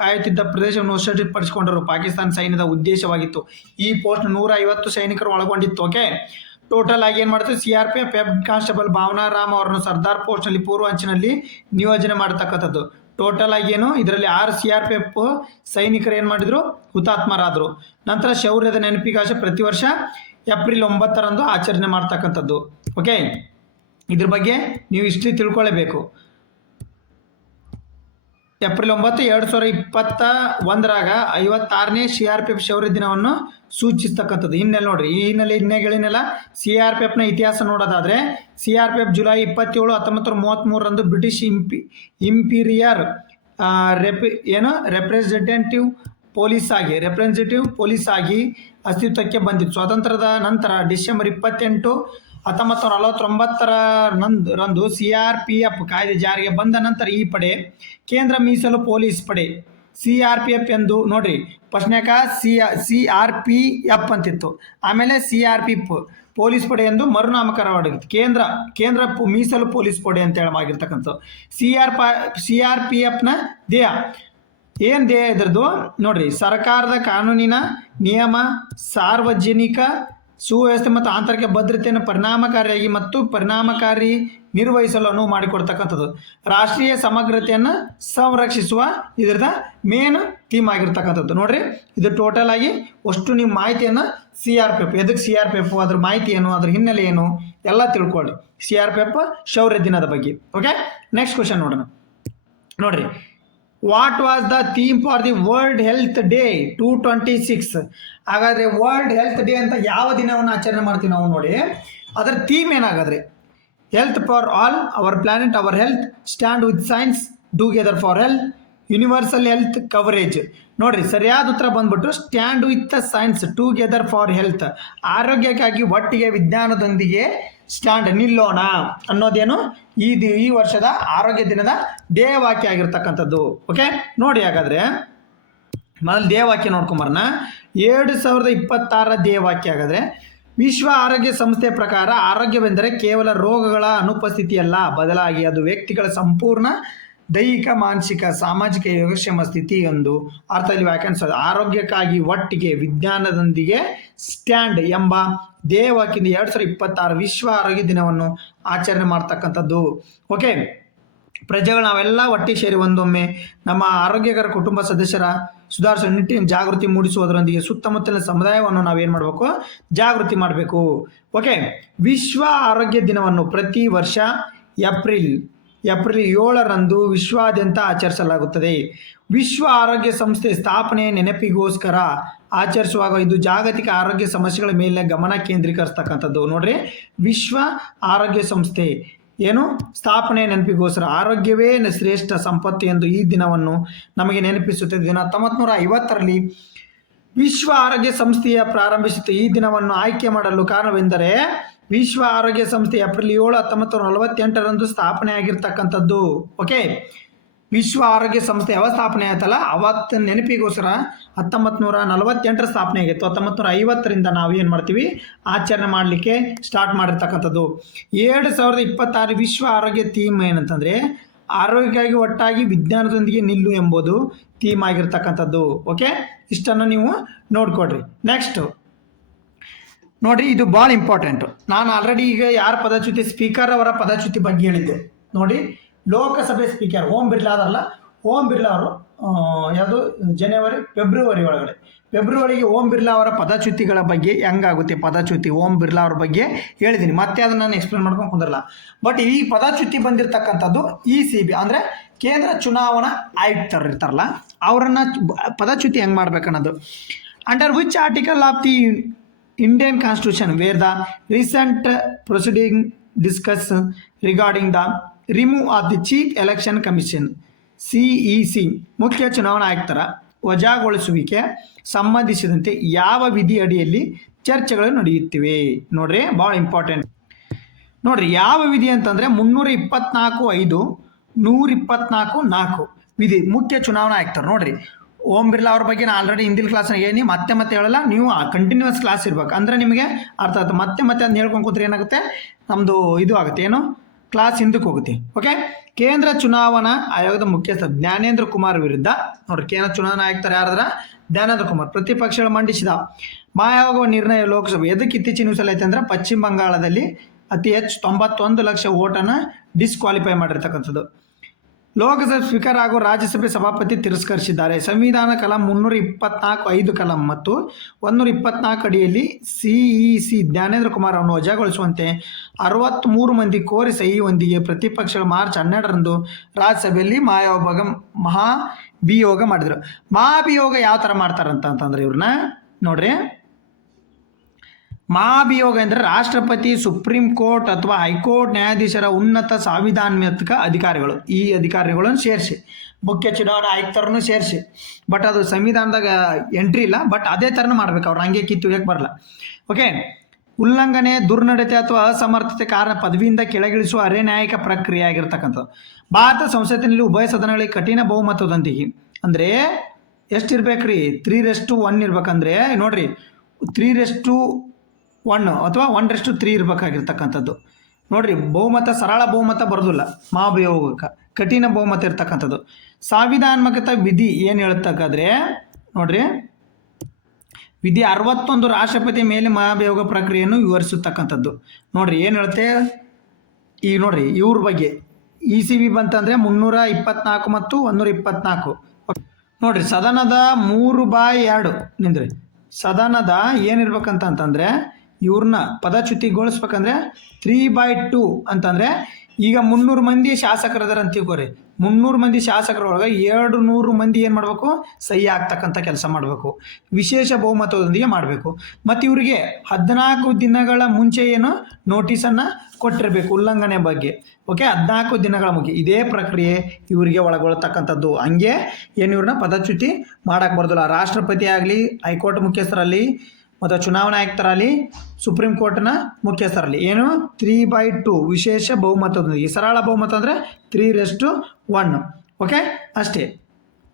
ಕಾಯುತ್ತಿದ್ದ ಪ್ರದೇಶವನ್ನು ವಶಪಡಿಸಿಕೊಂಡರು ಪಾಕಿಸ್ತಾನ ಸೈನ್ಯದ ಉದ್ದೇಶವಾಗಿತ್ತು. ಈ ಪೋಸ್ಟ್ 150 ಸೈನಿಕರು ಒಳಗೊಂಡಿತ್ತು. ಓಕೆ, ಟೋಟಲ್ ಆಗಿ ಏನು ಮಾಡ್ತಾರೆ? CRPF head constable Bhavana Ram ಅವರನ್ನು ಸರ್ದಾರ್ ಪೋಸ್ಟ್ನಲ್ಲಿ ಪೂರ್ವ ಅಂಚಿನಲ್ಲಿ ನಿಯೋಜನೆ ಮಾಡತಕ್ಕಂಥದ್ದು. ಟೋಟಲ್ ಆಗಿ ಏನು, ಇದರಲ್ಲಿ 6 CRPF ಸೈನಿಕರು ಏನು ಮಾಡಿದ್ರು? ಹುತಾತ್ಮರಾದರು. ನಂತರ ಶೌರ್ಯದ ನೆನಪಿಗಾಗಿ ಪ್ರತಿ ವರ್ಷ ಏಪ್ರಿಲ್ 9 ಆಚರಣೆ ಮಾಡ್ತಕ್ಕಂಥದ್ದು. ಓಕೆ, ಇದ್ರ ಬಗ್ಗೆ ನೀವು ಇಷ್ಟು ತಿಳ್ಕೊಳ್ಳೇಬೇಕು. ಏಪ್ರಿಲ್ 9, 2021 56ನೇ CRPF ಶೌರ್ಯ ದಿನವನ್ನು ಸೂಚಿಸ್ತಕ್ಕಂಥದ್ದು. ಹಿನ್ನೆಲೆ ನೋಡ್ರಿ, ಈ ಹಿನ್ನೆಲೆಗಳಿನೆಲ್ಲ CRPFನ ಇತಿಹಾಸ ನೋಡೋದಾದರೆ CRPF July 27, 1933 British imperial representative police ಆಗಿ ಅಸ್ತಿತ್ವಕ್ಕೆ ಬಂದಿತ್ತು. ಸ್ವಾತಂತ್ರ್ಯದ ನಂತರ ಡಿಸೆಂಬರ್ 28, 1949 CRPF ಕಾಯ್ದೆ ಜಾರಿಗೆ ಬಂದ ನಂತರ ಈ ಪಡೆ ಕೇಂದ್ರ ಮೀಸಲು ಪೊಲೀಸ್ ಪಡೆ CRPF ಎಂದು ನೋಡ್ರಿ. ಫಸ್ಟ್ನ್ಯಾಗ CRPF ಅಂತಿತ್ತು, ಆಮೇಲೆ CRPF ಪೊಲೀಸ್ ಪಡೆ ಎಂದು ಮರುನಾಮಕರಣವಾಗಿತ್ತು. ಕೇಂದ್ರ ಮೀಸಲು ಪೊಲೀಸ್ ಪಡೆ ಅಂತ ಹೇಳಲಾಗಿರ್ತಕ್ಕಂಥದ್ದು. CRPFನ ದೇಹ ಏನು ದೇಹ ಇದ್ರದ್ದು ನೋಡ್ರಿ, ಸರ್ಕಾರದ ಕಾನೂನಿನ ನಿಯಮ, ಸಾರ್ವಜನಿಕ ಸುವ್ಯವಸ್ಥೆ ಮತ್ತು ಆಂತರಿಕ ಭದ್ರತೆಯನ್ನು ಪರಿಣಾಮಕಾರಿ ನಿರ್ವಹಿಸಲು ಅನುವು ಮಾಡಿಕೊಡ್ತಕ್ಕಂಥದ್ದು. ರಾಷ್ಟ್ರೀಯ ಸಮಗ್ರತೆಯನ್ನು ಸಂರಕ್ಷಿಸುವ ಇದರದ ಮೇನ್ ಥೀಮ್ ಆಗಿರ್ತಕ್ಕಂಥದ್ದು. ನೋಡ್ರಿ, ಇದು ಟೋಟಲ್ ಆಗಿ ಅಷ್ಟು ನೀವು ಮಾಹಿತಿಯನ್ನು CRPF ಎದಕ್ಕೆ CRPF, ಅದ್ರ ಮಾಹಿತಿ ಏನು, ಅದ್ರ ಹಿನ್ನೆಲೆ ಏನು ಎಲ್ಲ ತಿಳ್ಕೊಳ್ಳಿ. CRPF ಶೌರ್ಯ ದಿನದ ಬಗ್ಗೆ. ಓಕೆ, ನೆಕ್ಸ್ಟ್ ಕ್ವಶನ್ ನೋಡೋಣ. ನೋಡ್ರಿ, what was the theme for the world health day 226? ಹಾಗಾದರೆ ವರ್ಲ್ಡ್ ಹೆಲ್ತ್ ಡೇ ಅಂತ ಯಾವ ದಿನವನ್ನು ಆಚರಣೆ ಮಾಡ್ತೀವಿ ನಾವು? ನೋಡಿ, ಅದರ ಥೀಮ್ ಏನಾಗಾದ್ರೆ health for all, our planet our health, stand with science, together for health, universal health coverage. ನೋಡ್ರಿ, ಸರಿಯಾದ ಉತ್ತರ ಬಂದ್ಬಿಟ್ಟು stand with science, together for health, ಆರೋಗ್ಯಕ್ಕಾಗಿ ಒಟ್ಟಿಗೆ ವಿಜ್ಞಾನದೊಂದಿಗೆ ಸ್ಟ್ಯಾಂಡ್ ನಿಲ್ಲೋಣ ಅನ್ನೋದೇನು ಈ ವರ್ಷದ ಆರೋಗ್ಯ ದಿನದ ಧ್ಯೇಯವಾಕ್ಯ ಆಗಿರ್ತಕ್ಕಂಥದ್ದು. ಓಕೆ, ನೋಡಿ, ಹಾಗಾದರೆ ಮೊದಲು ಧ್ಯೇಯವಾಕ್ಯ ನೋಡ್ಕೊಂಬರೋಣ. 2026 ಧ್ಯೇಯವಾಕ್ಯ ಹಾಗಾದರೆ, ವಿಶ್ವ ಆರೋಗ್ಯ ಸಂಸ್ಥೆ ಪ್ರಕಾರ ಆರೋಗ್ಯವೆಂದರೆ ಕೇವಲ ರೋಗಗಳ ಅನುಪಸ್ಥಿತಿಯಲ್ಲ, ಬದಲಾಗಿ ಅದು ವ್ಯಕ್ತಿಗಳ ಸಂಪೂರ್ಣ ದೈಹಿಕ, ಮಾನಸಿಕ, ಸಾಮಾಜಿಕ ಯೋಗಕ್ಷೇಮ ಸ್ಥಿತಿ ಎಂದು ಅರ್ಥದಲ್ಲಿ ವ್ಯಾಖ್ಯಾನಿಸೋದು. ಆರೋಗ್ಯಕ್ಕಾಗಿ ಒಟ್ಟಿಗೆ ವಿಜ್ಞಾನದೊಂದಿಗೆ ಸ್ಟ್ಯಾಂಡ್ ಎಂಬ ಧ್ಯೇಯವಾಕ್ಯದಿಂದ 2026 ವಿಶ್ವ ಆರೋಗ್ಯ ದಿನವನ್ನು ಆಚರಣೆ ಮಾಡ್ತಕ್ಕಂಥದ್ದು. ಓಕೆ, ಪ್ರಜೆಗಳು ನಾವೆಲ್ಲ ಒಟ್ಟಿಗೆ ಸೇರಿ ಒಂದೊಮ್ಮೆ ನಮ್ಮ ಆರೋಗ್ಯಕರ ಕುಟುಂಬ ಸದಸ್ಯರ ಸುಧಾರಿಸುವ ನಿಟ್ಟಿನ ಜಾಗೃತಿ ಮೂಡಿಸುವುದರೊಂದಿಗೆ ಸುತ್ತಮುತ್ತಲಿನ ಸಮುದಾಯವನ್ನು ನಾವೇನು ಮಾಡಬೇಕು? ಜಾಗೃತಿ ಮಾಡಬೇಕು. ಓಕೆ, ವಿಶ್ವ ಆರೋಗ್ಯ ದಿನವನ್ನು ಪ್ರತಿ ವರ್ಷ ಏಪ್ರಿಲ್ 7 ವಿಶ್ವಾದ್ಯಂತ ಆಚರಿಸಲಾಗುತ್ತದೆ. ವಿಶ್ವ ಆರೋಗ್ಯ ಸಂಸ್ಥೆ ಸ್ಥಾಪನೆ ನೆನಪಿಗೋಸ್ಕರ ಆಚರಿಸುವಾಗ ಇದು ಜಾಗತಿಕ ಆರೋಗ್ಯ ಸಮಸ್ಯೆಗಳ ಮೇಲೆ ಗಮನ ಕೇಂದ್ರೀಕರಿಸ್ತಕ್ಕಂಥದ್ದು. ನೋಡ್ರಿ, ವಿಶ್ವ ಆರೋಗ್ಯ ಸಂಸ್ಥೆ ಏನು ಸ್ಥಾಪನೆ ನೆನಪಿಗೋಸ್ಕರ, ಆರೋಗ್ಯವೇ ಶ್ರೇಷ್ಠ ಸಂಪತ್ತು ಎಂದು ಈ ದಿನವನ್ನು ನಮಗೆ ನೆನಪಿಸುತ್ತದೆ. 1950ರಲ್ಲಿ ವಿಶ್ವ ಆರೋಗ್ಯ ಸಂಸ್ಥೆಯ ಪ್ರಾರಂಭಿಸಿತು. ಈ ದಿನವನ್ನು ಆಯ್ಕೆ ಮಾಡಲು ಕಾರಣವೆಂದರೆ ವಿಶ್ವ ಆರೋಗ್ಯ ಸಂಸ್ಥೆ ಏಪ್ರಿಲ್ 7, 1948 ಸ್ಥಾಪನೆ ಆಗಿರ್ತಕ್ಕಂಥದ್ದು. ಓಕೆ, ವಿಶ್ವ ಆರೋಗ್ಯ ಸಂಸ್ಥೆ ಯಾವ ಸ್ಥಾಪನೆ ಆಯ್ತಲ್ಲ ಅವತ್ತು ನೆನಪಿಗೋಸ್ಕರ 1948 ಸ್ಥಾಪನೆ ಆಗಿತ್ತು. 1950ರಿಂದ ನಾವು ಏನು ಮಾಡ್ತೀವಿ? ಆಚರಣೆ ಮಾಡಲಿಕ್ಕೆ ಸ್ಟಾರ್ಟ್ ಮಾಡಿರ್ತಕ್ಕಂಥದ್ದು. 2026 ವಿಶ್ವ ಆರೋಗ್ಯ ಥೀಮ್ ಏನಂತಂದರೆ ಆರೋಗ್ಯಕ್ಕಾಗಿ ಒಟ್ಟಾಗಿ ವಿಜ್ಞಾನದೊಂದಿಗೆ ನಿಲ್ಲು ಎಂಬುದು ಥೀಮ್ ಆಗಿರ್ತಕ್ಕಂಥದ್ದು. ಓಕೆ, ಇಷ್ಟನ್ನು ನೀವು ನೋಡ್ಕೊಡ್ರಿ. ನೆಕ್ಸ್ಟ್ ನೋಡ್ರಿ ಇದು ಭಾಳ ಇಂಪಾರ್ಟೆಂಟು. ನಾನು ಆಲ್ರೆಡಿ ಈಗ ಯಾರ ಪದಚ್ಯುತಿ ಸ್ಪೀಕರ್ ಅವರ ಪದಚ್ಯುತಿ ಬಗ್ಗೆ ಹೇಳಿದ್ದೆ ನೋಡಿ. ಲೋಕಸಭೆ ಸ್ಪೀಕರ್ ಓಂ ಬಿರ್ಲಾ ಅದಲ್ಲ, ಓಂ ಬಿರ್ಲಾ ಅವರು ಯಾವುದು ಫೆಬ್ರವರಿ ಒಳಗಡೆ ಫೆಬ್ರವರಿಗೆ ಓಂ ಬಿರ್ಲಾ ಅವರ ಪದಚ್ಯುತಿಗಳ ಬಗ್ಗೆ ಹೆಂಗಾಗುತ್ತೆ ಪದಚ್ಯುತಿ ಓಂ ಬಿರ್ಲಾ ಅವ್ರ ಬಗ್ಗೆ ಹೇಳಿದ್ದೀನಿ. ಮತ್ತೆ ಅದನ್ನು ನಾನು ಎಕ್ಸ್ಪ್ಲೇನ್ ಮಾಡ್ಕೊಂಡು ಕುಂದಿರಲ್ಲ. ಬಟ್ ಈ ಪದಚ್ಯುತಿ ಬಂದಿರತಕ್ಕಂಥದ್ದು ECB ಅಂದರೆ ಕೇಂದ್ರ ಚುನಾವಣಾ ಆಯುಕ್ತರು ಇರ್ತಾರಲ್ಲ, ಅವರನ್ನು ಪದಚ್ಯುತಿ ಹೆಂಗೆ ಮಾಡ್ಬೇಕನ್ನೋದು. Under which article of the Indian Constitution where the recent proceeding discuss regarding the remove of the Chief Election Commission CEC ಮುಖ್ಯ ಚುನಾವಣಾ ಆಯುಕ್ತರ ವಜಾಗೊಳಿಸುವಿಕೆ ಸಂಬಂಧಿಸಿದಂತೆ ಯಾವ ವಿಧಿ ಅಡಿಯಲ್ಲಿ ಚರ್ಚೆಗಳು ನಡೆಯುತ್ತಿವೆ? ನೋಡ್ರಿ ಭಾಳ ಇಂಪಾರ್ಟೆಂಟ್ ನೋಡ್ರಿ. ಯಾವ ವಿಧಿ ಅಂತಂದರೆ 324(5) 124(4) ವಿಧಿ ಮುಖ್ಯ ಚುನಾವಣಾ ಆಯುಕ್ತರು. ನೋಡ್ರಿ ಓಂ ಬಿರ್ಲಾ ಅವ್ರ ಬಗ್ಗೆ ನಾನು ಆಲ್ರೆಡಿ ಹಿಂದಿನ ಕ್ಲಾಸ್ನಾಗ ಹೇಳಿ ಮತ್ತೆ ಹೇಳಲ್ಲ, ನೀವು ಕಂಟಿನ್ಯೂಸ್ ಕ್ಲಾಸ್ ಇರ್ಬೇಕು ಅಂದರೆ ನಿಮಗೆ ಅರ್ಥ ಆಗುತ್ತೆ. ಮತ್ತೆ ಅದನ್ನ ಹೇಳ್ಕೊಂಡು ಕೂತ್ರೆ ಏನಾಗುತ್ತೆ, ನಮ್ಮದು ಇದು ಆಗುತ್ತೆ, ಏನು ಕ್ಲಾಸ್ ಹಿಂದಕ್ಕೆ ಹೋಗುತ್ತೆ. ಓಕೆ, ಕೇಂದ್ರ ಚುನಾವಣಾ ಆಯೋಗದ ಮುಖ್ಯಸ್ಥ ಜ್ಞಾನೇಂದ್ರ ಕುಮಾರ್ ವಿರುದ್ಧ ನೋಡ್ರಿ, ಕೇಂದ್ರ ಚುನಾವಣಾ ಆಯುಕ್ತರು ಯಾರಾದ್ರ ಜ್ಞಾನೇಂದ್ರ ಕುಮಾರ್ ಪ್ರತಿಪಕ್ಷಗಳು ಮಂಡಿಸಿದ ಆಯೋಗ ನಿರ್ಣಯ ಲೋಕಸಭೆ ಎದಕ್ಕೆ ಇತ್ತೀಚಿನ ನ್ಯೂಸಲ್ಲಿ ಐತೆ ಅಂದರೆ ಪಶ್ಚಿಮ ಬಂಗಾಳದಲ್ಲಿ ಅತಿ ಹೆಚ್ಚು 91 ಲಕ್ಷ ಓಟನ್ನು ಡಿಸ್ಕ್ವಾಲಿಫೈ ಮಾಡಿರ್ತಕ್ಕಂಥದ್ದು. ಲೋಕಸಭೆ ಸ್ಪೀಕರ್ ಹಾಗೂ ರಾಜ್ಯಸಭೆ ಸಭಾಪತಿ ತಿರಸ್ಕರಿಸಿದ್ದಾರೆ. ಸಂವಿಧಾನ ಕಲಂ 324(5) ಕಲಂ ಮತ್ತು 124 ಅಡಿಯಲ್ಲಿ CEC ಜ್ಞಾನೇಂದ್ರ ಕುಮಾರ್ ಅನ್ನು ವಜಾಗೊಳಿಸುವಂತೆ 63 ಮಂದಿ ಕೋರಿ ಸಹಿ ಹೊಂದಿಗೆ ಪ್ರತಿಪಕ್ಷಗಳು ಮಾರ್ಚ್ 12ರಂದು ರಾಜ್ಯಸಭೆಯಲ್ಲಿ ಮಹಾಭಿಯೋಗ ಮಾಡಿದರು. ಮಹಾಭಿಯೋಗ ಯಾವ ಥರ ಮಾಡ್ತಾರಂತಂದ್ರೆ ಇವ್ರನ್ನ ನೋಡ್ರಿ, ಮಹಾಭಿಯೋಗ ಅಂದರೆ ರಾಷ್ಟ್ರಪತಿ, ಸುಪ್ರೀಂ ಕೋರ್ಟ್ ಅಥವಾ ಹೈಕೋರ್ಟ್ ನ್ಯಾಯಾಧೀಶರ ಉನ್ನತ ಸಾಂವಿಧಾನಿಕ ಅಧಿಕಾರಿಗಳು, ಈ ಅಧಿಕಾರಿಗಳನ್ನು ಸೇರಿಸಿ ಮುಖ್ಯ ಚುನಾವಣಾ ಆಯುಕ್ತರನ್ನು ಸೇರಿಸಿ. ಬಟ್ ಅದು ಸಂವಿಧಾನದಾಗ ಎಂಟ್ರಿ ಇಲ್ಲ, ಬಟ್ ಅದೇ ಥರನೂ ಮಾಡ್ಬೇಕು, ಅವ್ರು ಹಂಗೆ ಕಿತ್ತುಗೆಕ್ಕೆ ಬರಲ್ಲ. ಓಕೆ, ಉಲ್ಲಂಘನೆ, ದುರ್ನಡತೆ ಅಥವಾ ಅಸಮರ್ಥತೆ ಕಾರಣ ಪದವಿಯಿಂದ ಕೆಳಗಿಳಿಸುವ ಅರೆ ನ್ಯಾಯಿಕ ಪ್ರಕ್ರಿಯೆ ಆಗಿರ್ತಕ್ಕಂಥದ್ದು. ಭಾರತ ಸಂಸತ್ತಿನಲ್ಲಿ ಉಭಯ ಸದನಗಳಿಗೆ ಕಠಿಣ ಬಹುಮತದೊಂದಿಗೆ ಅಂದರೆ ಎಷ್ಟಿರ್ಬೇಕ್ರಿ, 3:1 ಇರ್ಬೇಕಂದ್ರೆ ನೋಡ್ರಿ 3:1 ಅಥವಾ 1:3 ಇರಬೇಕಾಗಿರ್ತಕ್ಕಂಥದ್ದು. ನೋಡ್ರಿ ಬಹುಮತ, ಸರಳ ಬಹುಮತ ಬರೋದಿಲ್ಲ ಮಹಾಭಿಯೋಗಕ್ಕೆ, ಕಠಿಣ ಬಹುಮತ ಇರ್ತಕ್ಕಂಥದ್ದು. ಸಂವಿಧಾನಾತ್ಮಕ ವಿಧಿ ಏನು ಹೇಳ್ತಕ್ಕಾದ್ರೆ ನೋಡ್ರಿ, ವಿಧಿ 61 ರಾಷ್ಟ್ರಪತಿ ಮೇಲೆ ಮಹಾಭಿಯೋಗ ಪ್ರಕ್ರಿಯೆಯನ್ನು ವಿವರಿಸತಕ್ಕಂಥದ್ದು. ನೋಡ್ರಿ ಏನು ಹೇಳುತ್ತೆ ಈಗ ನೋಡ್ರಿ ಇವ್ರ ಬಗ್ಗೆ ECB ಬಂತಂದರೆ 324 ಮತ್ತು 124. ನೋಡ್ರಿ ಸದನದ 3/2 ನಿಂದ್ರಿ, ಸದನದ ಏನಿರ್ಬೇಕಂತಂದರೆ ಇವ್ರನ್ನ ಪದಚ್ಯುತಿಗೊಳಿಸ್ಬೇಕಂದ್ರೆ 3/2 ಅಂತಂದರೆ ಈಗ 300 ಮಂದಿ ಶಾಸಕರದಾರ ಅಂತ ತಿಳ್ಕೊರಿ. 300 ಮಂದಿ ಶಾಸಕರೊಳಗೆ 200 ಮಂದಿ ಏನು ಮಾಡಬೇಕು, ಸಹಿ ಆಗ್ತಕ್ಕಂಥ ಕೆಲಸ ಮಾಡಬೇಕು, ವಿಶೇಷ ಬಹುಮತದೊಂದಿಗೆ ಮಾಡಬೇಕು. ಮತ್ತು ಇವರಿಗೆ 14 ದಿನಗಳ ಮುಂಚೆ ಏನು ನೋಟಿಸನ್ನು ಕೊಟ್ಟಿರಬೇಕು ಉಲ್ಲಂಘನೆ ಬಗ್ಗೆ. ಓಕೆ, 14 ದಿನಗಳ ಮುಗಿ ಇದೇ ಪ್ರಕ್ರಿಯೆ ಇವರಿಗೆ ಒಳಗೊಳ್ತಕ್ಕಂಥದ್ದು. ಹಂಗೆ ಏನು ಇವ್ರನ್ನ ಪದಚ್ಯುತಿ ಮಾಡೋಕ್ಕೆ ಬರೋದಿಲ್ಲ. ರಾಷ್ಟ್ರಪತಿ ಆಗಲಿ, ಹೈಕೋರ್ಟ್ ಮುಖ್ಯಸ್ಥರಲ್ಲಿ ಮತ್ತು ಚುನಾವಣಾ ಆಯುಕ್ತರಲ್ಲಿ, ಸುಪ್ರೀಂ ಕೋರ್ಟ್ನ ಮುಖ್ಯಸ್ಥರಲ್ಲಿ ಏನು 3/2 ವಿಶೇಷ ಬಹುಮತದೊಂದಿಗೆ. ಸರಳ ಬಹುಮತ ಅಂದರೆ 3:1. ಓಕೆ, ಅಷ್ಟೇ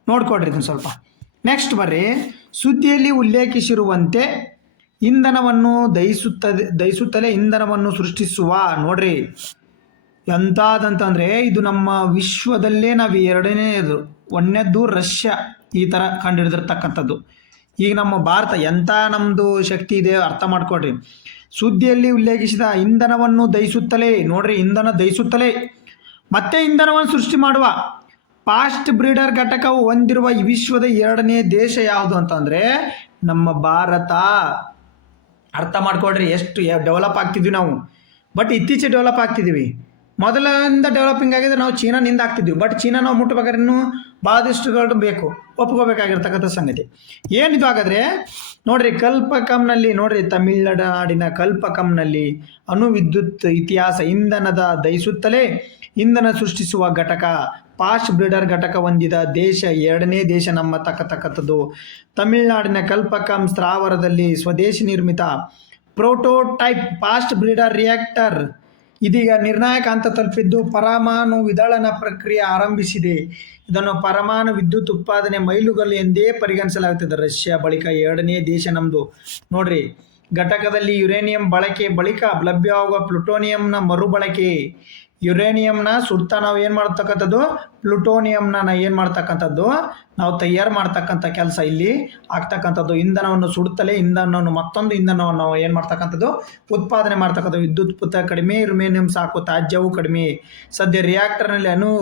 ನೋಡ್ಕೊಡ್ರಿ ಇದನ್ನು ಸ್ವಲ್ಪ. ನೆಕ್ಸ್ಟ್ ಬರ್ರಿ, ಸುದ್ದಿಯಲ್ಲಿ ಉಲ್ಲೇಖಿಸಿರುವಂತೆ ಇಂಧನವನ್ನು ದಹಿಸುತ್ತಲೇ ಇಂಧನವನ್ನು ಸೃಷ್ಟಿಸುವ. ನೋಡ್ರಿ ಎಂಥದಂತಂದರೆ ಇದು ನಮ್ಮ ವಿಶ್ವದಲ್ಲೇ ನಾವು 2ನೇದು, 1ನೇದ್ದು ರಷ್ಯಾ ಈ ಥರ ಕಂಡುಹಿಡಿದಿರ್ತಕ್ಕಂಥದ್ದು. ಈಗ ನಮ್ಮ ಭಾರತ ಎಂಥ ನಮ್ಮದು ಶಕ್ತಿ ಇದೆ ಅರ್ಥ ಮಾಡ್ಕೊಡ್ರಿ. ಸುದ್ದಿಯಲ್ಲಿ ಉಲ್ಲೇಖಿಸಿದ ಇಂಧನವನ್ನು ದಹಿಸುತ್ತಲೇ, ನೋಡ್ರಿ ಇಂಧನ ದಹಿಸುತ್ತಲೇ ಮತ್ತೆ ಇಂಧನವನ್ನು ಸೃಷ್ಟಿ ಮಾಡುವ ಫಾಸ್ಟ್ ಬ್ರೀಡರ್ ಘಟಕವು ಹೊಂದಿರುವ ವಿಶ್ವದ 2ನೇ ದೇಶ ಯಾವುದು ಅಂತಂದರೆ ನಮ್ಮ ಭಾರತ. ಅರ್ಥ ಮಾಡ್ಕೊಡ್ರಿ ಎಷ್ಟು ಡೆವಲಪ್ ಆಗ್ತಿದ್ವಿ ನಾವು. ಬಟ್ ಇತ್ತೀಚೆಗೆ ಡೆವಲಪ್ ಆಗ್ತಿದ್ದೀವಿ. ಮೊದಲಿಂದ ಡೆವಲಪಿಂಗ್ ಆಗಿದ್ರೆ ನಾವು ಚೀನಾನಿಂದ ಆಗ್ತಿದ್ವಿ. ಬಟ್ ಚೀನಾ ನಾವು ಮುಟ್ಟಬೇಕಾದ್ರೆ ಇನ್ನೂ ಭಾಳಷ್ಟುಗಳು ಬೇಕು, ಒಪ್ಕೋಬೇಕಾಗಿರ್ತಕ್ಕಂಥ ಸಂಗತಿ. ಏನಿದು ಹಾಗಾದರೆ ನೋಡ್ರಿ, ಕಲ್ಪಕಂನಲ್ಲಿ ನೋಡ್ರಿ, ತಮಿಳುನಾಡಿನ ಕಲ್ಪಕಂನಲ್ಲಿ ಅಣುವಿದ್ಯುತ್ ಇತಿಹಾಸ ಇಂಧನದ ದಹಿಸುತ್ತಲೇ ಇಂಧನ ಸೃಷ್ಟಿಸುವ ಘಟಕ ಫಾಸ್ಟ್ ಬ್ರೀಡರ್ ಘಟಕ ಹೊಂದಿದ ದೇಶ 2ನೇ ದೇಶ ನಮ್ಮ ತಕ್ಕಂಥದ್ದು. ತಮಿಳುನಾಡಿನ ಕಲ್ಪಕಂ ಸ್ಥಾವರದಲ್ಲಿ ಸ್ವದೇಶಿ ನಿರ್ಮಿತ ಪ್ರೋಟೋಟೈಪ್ ಫಾಸ್ಟ್ ಬ್ರೀಡರ್ ರಿಯಾಕ್ಟರ್ ಇದೀಗ ನಿರ್ಣಾಯಕ ಹಂತ ತಲುಪಿದ್ದು ಪರಮಾಣು ವಿದಳನ ಪ್ರಕ್ರಿಯೆ ಆರಂಭಿಸಿದೆ. ಇದನ್ನು ಪರಮಾಣು ವಿದ್ಯುತ್ ಉತ್ಪಾದನೆ ಮೈಲುಗಲ್ಲು ಎಂದೇ ಪರಿಗಣಿಸಲಾಗುತ್ತದೆ. ರಷ್ಯಾ ಬಳಿಕ 2ನೇ ದೇಶ ನಮ್ಮದು. ನೋಡ್ರಿ, ಘಟಕದಲ್ಲಿ ಯುರೇನಿಯಂ ಬಳಕೆ ಬಳಿಕ ಲಭ್ಯವಾಗುವ ಪ್ಲುಟೋನಿಯಂನ ಮರುಬಳಕೆ ಯುರೇನಿಯಂನ ಸುಡ್ತಾ ನಾವು ಏನು ಮಾಡ್ತಕ್ಕಂಥದ್ದು, ಪ್ಲುಟೋನಿಯಂನ ಏನು ಮಾಡ್ತಕ್ಕಂಥದ್ದು ನಾವು ತಯಾರು ಮಾಡ್ತಕ್ಕಂಥ ಕೆಲಸ ಇಲ್ಲಿ ಆಗ್ತಕ್ಕಂಥದ್ದು. ಇಂಧನವನ್ನು ಸುಡುತ್ತಲೇ ಇಂಧನವನ್ನು ಮತ್ತೊಂದು ಇಂಧನವನ್ನು ನಾವು ಏನು ಮಾಡ್ತಕ್ಕಂಥದ್ದು ಉತ್ಪಾದನೆ ಮಾಡ್ತಕ್ಕಂಥದ್ದು. ವಿದ್ಯುತ್ ಪುತ ಕಡಿಮೆ, ಯುರೇನಿಯಂ ಸಾಕು, ತ್ಯಾಜ್ಯವು ಕಡಿಮೆ. ಸದ್ಯ ರಿಯಾಕ್ಟರ್ನಲ್ಲಿ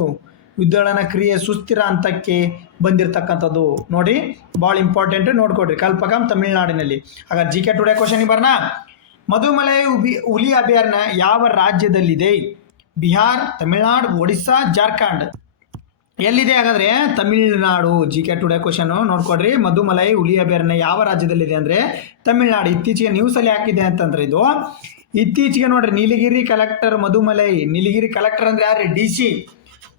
ವಿದ್ಯುಳನ ಕ್ರಿಯೆ ಸುಸ್ಥಿರ ಹಂತಕ್ಕೆ ಬಂದಿರತಕ್ಕಂಥದ್ದು. ನೋಡಿ ಭಾಳ ಇಂಪಾರ್ಟೆಂಟ್, ನೋಡ್ಕೊಡ್ರಿ. ಕಲ್ಪಕಂ ತಮಿಳುನಾಡಿನಲ್ಲಿ. ಹಾಗಾದ್ರೆ GK ಟುಡೇ ಕ್ವಶನಿಗೆ ಬರೋಣ. ಮಧುಮಲೈ ಹುಲಿ ಅಭಯಾರಣ್ಯ ಯಾವ ರಾಜ್ಯದಲ್ಲಿದೆ? ಬಿಹಾರ್, ತಮಿಳುನಾಡು, ಒಡಿಸ್ಸಾ, ಜಾರ್ಖಂಡ್. ಎಲ್ಲಿದೆ ಹಾಗಾದ್ರೆ? ತಮಿಳುನಾಡು. GK ಟುಡೇ ಕ್ವಶನ್ ನೋಡ್ಕೊಡ್ರಿ. ಮಧುಮಲೈ ಹುಲಿ ಅಭಯಾರಣ್ಯ ಯಾವ ರಾಜ್ಯದಲ್ಲಿದೆ ಅಂದರೆ ತಮಿಳುನಾಡು. ಇತ್ತೀಚೆಗೆ ನ್ಯೂಸಲ್ಲಿ ಹಾಕಿದೆ ಅಂತಂದ್ರೆ ಇದು ಇತ್ತೀಚೆಗೆ ನೋಡ್ರಿ, ನೀಲಗಿರಿ ಕಲೆಕ್ಟರ್ ಮಧುಮಲೈ. ನೀಲಗಿರಿ ಕಲೆಕ್ಟರ್ ಅಂದರೆ ಯಾರು? DC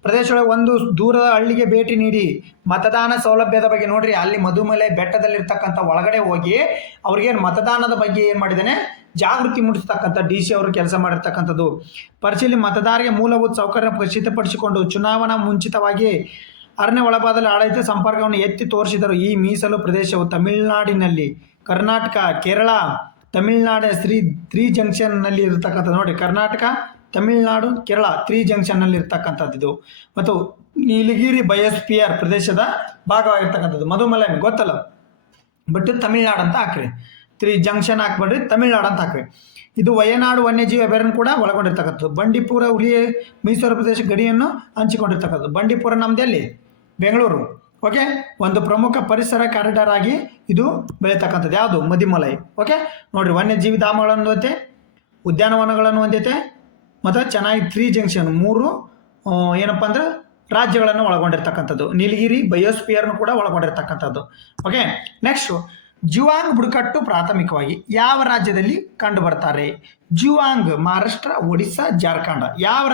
ಪ್ರದೇಶದೊಳಗೆ ಒಂದು ದೂರದ ಹಳ್ಳಿಗೆ ಭೇಟಿ ನೀಡಿ ಮತದಾನ ಸೌಲಭ್ಯದ ಬಗ್ಗೆ ನೋಡ್ರಿ, ಅಲ್ಲಿ ಮಧುಮಲೈ ಬೆಟ್ಟದಲ್ಲಿರ್ತಕ್ಕಂಥ ಒಳಗಡೆ ಹೋಗಿ ಅವ್ರಿಗೇನು ಮತದಾನದ ಬಗ್ಗೆ ಏನು ಮಾಡಿದ್ದಾನೆ, ಜಾಗೃತಿ ಮೂಡಿಸ್ತಕ್ಕಂಥ DC ಅವರು ಕೆಲಸ ಮಾಡಿರ್ತಕ್ಕಂಥದ್ದು. ಪರಿಶೀಲಿ ಮತದಾರರಿಗೆ ಮೂಲಭೂತ ಸೌಕರ್ಯ ಖಚಿತಪಡಿಸಿಕೊಂಡು ಚುನಾವಣಾ ಮುಂಚಿತವಾಗಿ ಅರಣ್ಯ ಒಳಭಾಗದಲ್ಲಿ ಆಡಳಿತ ಸಂಪರ್ಕವನ್ನು ಎತ್ತಿ ತೋರಿಸಿದರು. ಈ ಮೀಸಲು ಪ್ರದೇಶವು ತಮಿಳುನಾಡಿನಲ್ಲಿ, ಕರ್ನಾಟಕ, ಕೇರಳ, ತಮಿಳುನಾಡಿನ ತ್ರೀ ಜಂಕ್ಷನ್ನಲ್ಲಿ ಇರತಕ್ಕಂಥದ್ದು. ನೋಡಿ, ಕರ್ನಾಟಕ, ತಮಿಳುನಾಡು, ಕೇರಳ 3 ಜಂಕ್ಷನ್ನಲ್ಲಿ ಇರ್ತಕ್ಕಂಥದ್ದು ಇದು. ಮತ್ತು ನೀಲಗಿರಿ ಬಯೋಸ್ಫಿಯರ್ ಪ್ರದೇಶದ ಭಾಗವಾಗಿರ್ತಕ್ಕಂಥದ್ದು. ಮಧುಮಲೈ ಗೊತ್ತಲ್ಲ, ಬಟ್ ತಮಿಳುನಾಡು ಅಂತ ಹಾಕ್ರಿ. 3 ಜಂಕ್ಷನ್ ಹಾಕ್ಬೇಡ್ರಿ, ತಮಿಳುನಾಡು ಅಂತ ಹಾಕ್ರಿ. ಇದು ವಯನಾಡು ವನ್ಯಜೀವಿ ಅಭಯಾರಣ್ಯ ಕೂಡ ಒಳಗೊಂಡಿರ್ತಕ್ಕಂಥದ್ದು. ಬಂಡೀಪುರ ಹುಲಿ ಮೈಸೂರು ಪ್ರದೇಶ ಗಡಿಯನ್ನು ಹಂಚಿಕೊಂಡಿರ್ತಕ್ಕಂಥದ್ದು. ಬಂಡೀಪುರ ನಮ್ದು ಎಲ್ಲಿ? ಬೆಂಗಳೂರು. ಓಕೆ, ಒಂದು ಪ್ರಮುಖ ಪರಿಸರ ಕಾರಿಡಾರ್ ಆಗಿ ಇದು ಬೆಳೀತಕ್ಕಂಥದ್ದು. ಯಾವುದು? ಮಧುಮಲೈ. ಓಕೆ, ನೋಡಿರಿ, ವನ್ಯಜೀವಿ ಧಾಮಗಳನ್ನು ಹೊಂದೈತೆ, ಉದ್ಯಾನವನಗಳನ್ನು ಹೊಂದೈತೆ, ಮತ್ತು ಚೆನ್ನಾಗಿ 3 ಜಂಕ್ಷನ್ 3 ಏನಪ್ಪ ಅಂದ್ರೆ ರಾಜ್ಯಗಳನ್ನು ಒಳಗೊಂಡಿರ್ತಕ್ಕಂಥದ್ದು. ನೀಲಗಿರಿ ಬಯೋಸ್ಫಿಯರ್ನು ಕೂಡ ಒಳಗೊಂಡಿರ್ತಕ್ಕಂಥದ್ದು. ಓಕೆ, ನೆಕ್ಸ್ಟು ಜುವಾಂಗ್ ಬುಡಕಟ್ಟು ಪ್ರಾಥಮಿಕವಾಗಿ ಯಾವ ರಾಜ್ಯದಲ್ಲಿ ಕಂಡು ಬರ್ತಾರೆ? ಜುವಾಂಗ್ ಮಹಾರಾಷ್ಟ್ರ, ಒಡಿಸ್ಸಾ, ಜಾರ್ಖಂಡ್. ಯಾವ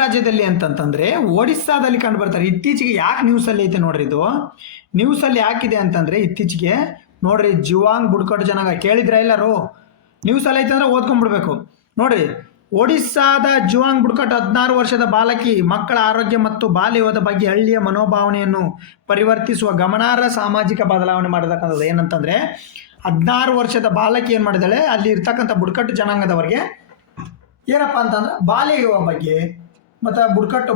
ರಾಜ್ಯದಲ್ಲಿ ಅಂತಂತಂದರೆ ಒಡಿಸ್ಸಾದಲ್ಲಿ ಕಂಡು ಬರ್ತಾರೆ. ಇತ್ತೀಚೆಗೆ ಯಾಕೆ ನ್ಯೂಸಲ್ಲಿ ಐತೆ ನೋಡ್ರಿ, ಇದು ನ್ಯೂಸಲ್ಲಿ ಯಾಕಿದೆ ಅಂತಂದರೆ ಇತ್ತೀಚೆಗೆ ನೋಡ್ರಿ, ಜುವಾಂಗ್ ಬುಡಕಟ್ಟು ಜನಾಂಗ ಕೇಳಿದ್ರ ಎಲ್ಲರೂ? ನ್ಯೂಸಲ್ಲಿ ಐತೆ ಅಂದರೆ ಓದ್ಕೊಂಡ್ಬಿಡ್ಬೇಕು. ನೋಡ್ರಿ, ಒಡಿಸ್ಸಾದ ಜುವಾಂಗ್ ಬುಡಕಟ್ಟು 16 ವರ್ಷದ ಬಾಲಕಿ ಮಕ್ಕಳ ಆರೋಗ್ಯ ಮತ್ತು ಬಾಲ್ಯದ ಬಗ್ಗೆ ಹಳ್ಳಿಯ ಮನೋಭಾವನೆಯನ್ನು ಪರಿವರ್ತಿಸುವ ಗಮನಾರ್ಹ ಸಾಮಾಜಿಕ ಬದಲಾವಣೆ ಮಾಡತಕ್ಕಂಥದ್ದು. ಏನಂತಂದರೆ 16 ವರ್ಷದ ಬಾಲಕಿ ಏನು ಮಾಡಿದಾಳೆ, ಅಲ್ಲಿ ಇರ್ತಕ್ಕಂಥ ಬುಡಕಟ್ಟು ಜನಾಂಗದವರಿಗೆ ಏನಪ್ಪ ಅಂತಂದ್ರೆ ಬಾಲ್ಯ ಬಗ್ಗೆ ಮತ್ತು ಬುಡಕಟ್ಟು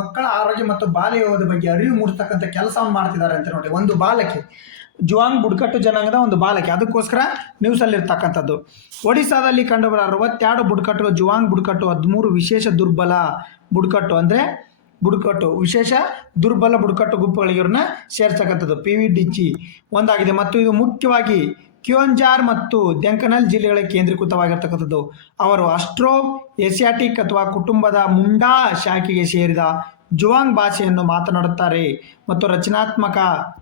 ಮಕ್ಕಳ ಆರೋಗ್ಯ ಮತ್ತು ಬಾಲ್ಯದ ಬಗ್ಗೆ ಅರಿವು ಮೂಡಿಸ್ತಕ್ಕಂಥ ಕೆಲಸವನ್ನು ಮಾಡ್ತಿದ್ದಾರೆ ಅಂತ ನೋಡಿ. ಒಂದು ಬಾಲಕಿ, ಜುವಾಂಗ್ ಬುಡಕಟ್ಟು ಜನಾಂಗದ ಒಂದು ಬಾಲಕಿ, ಅದಕ್ಕೋಸ್ಕರ ನ್ಯೂಸಲ್ಲಿರ್ತಕ್ಕಂಥದ್ದು. ಒಡಿಸ್ಸಾದಲ್ಲಿ ಕಂಡುಬರುವ 62 ಬುಡಕಟ್ಟು ಜುವಾಂಗ್ ಬುಡಕಟ್ಟು, 13 ವಿಶೇಷ ದುರ್ಬಲ ಬುಡಕಟ್ಟು ಅಂದರೆ ವಿಶೇಷ ದುರ್ಬಲ ಬುಡಕಟ್ಟು ಗುಂಪುಗಳಿಗೆ ಇವ್ರನ್ನ ಸೇರ್ತಕ್ಕಂಥದ್ದು. PVDG ಒಂದಾಗಿದೆ ಮತ್ತು ಇದು ಮುಖ್ಯವಾಗಿ ಕ್ಯೋಂಜಾರ್ ಮತ್ತು ಡೆಂಕನಲ್ ಜಿಲ್ಲೆಗಳಿಗೆ ಕೇಂದ್ರೀಕೃತವಾಗಿರ್ತಕ್ಕಂಥದ್ದು. ಅವರು ಆಸ್ಟ್ರೋ ಏಸಿಯಾಟಿಕ್ ಅಥವಾ ಕುಟುಂಬದ ಮುಂಡಾ ಶಾಖೆಗೆ ಸೇರಿದ ಜುವಾಂಗ್ ಭಾಷೆಯನ್ನು ಮಾತನಾಡುತ್ತಾರೆ ಮತ್ತು ರಚನಾತ್ಮಕ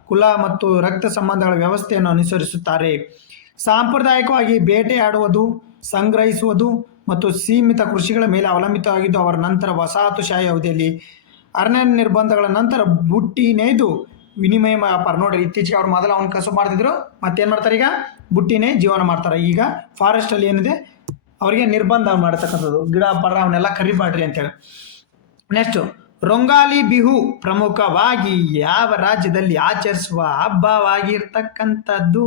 ಕುಲ ಮತ್ತು ರಕ್ತ ಸಂಬಂಧಗಳ ವ್ಯವಸ್ಥೆಯನ್ನು ಅನುಸರಿಸುತ್ತಾರೆ. ಸಾಂಪ್ರದಾಯಿಕವಾಗಿ ಬೇಟೆಯಾಡುವುದು, ಸಂಗ್ರಹಿಸುವುದು ಮತ್ತು ಸೀಮಿತ ಕೃಷಿಗಳ ಮೇಲೆ ಅವಲಂಬಿತವಾಗಿದ್ದು, ಅವರ ನಂತರ ವಸಾಹತುಶಾಹಿ ಅವಧಿಯಲ್ಲಿ ಅರಣ್ಯ ನಿರ್ಬಂಧಗಳ ನಂತರ ಬುಟ್ಟಿ ನೇಯ್ದು ವಿನಿಮಯ ವ್ಯಾಪಾರ. ನೋಡ್ರಿ, ಇತ್ತೀಚೆಗೆ ಅವ್ರು ಮೊದಲು ಅವನು ಕಸು ಮಾಡ್ತಿದ್ರು, ಮತ್ತೇನು ಮಾಡ್ತಾರೆ ಈಗ? ಬುಟ್ಟಿನೇ ಜೀವನ ಮಾಡ್ತಾರೆ. ಈಗ ಫಾರೆಸ್ಟಲ್ಲಿ ಏನಿದೆ ಅವರಿಗೆ ನಿರ್ಬಂಧ ಮಾಡತಕ್ಕಂಥದ್ದು, ಗಿಡ ಪರ ಅವನ್ನೆಲ್ಲ ಕರಿಬಾಡ್ರಿ ಅಂತೇಳಿ. ನೆಕ್ಸ್ಟು ರೊಂಗಾಲಿ ಬಿಹು ಪ್ರಮುಖವಾಗಿ ಯಾವ ರಾಜ್ಯದಲ್ಲಿ ಆಚರಿಸುವ ಹಬ್ಬವಾಗಿರ್ತಕ್ಕಂಥದ್ದು?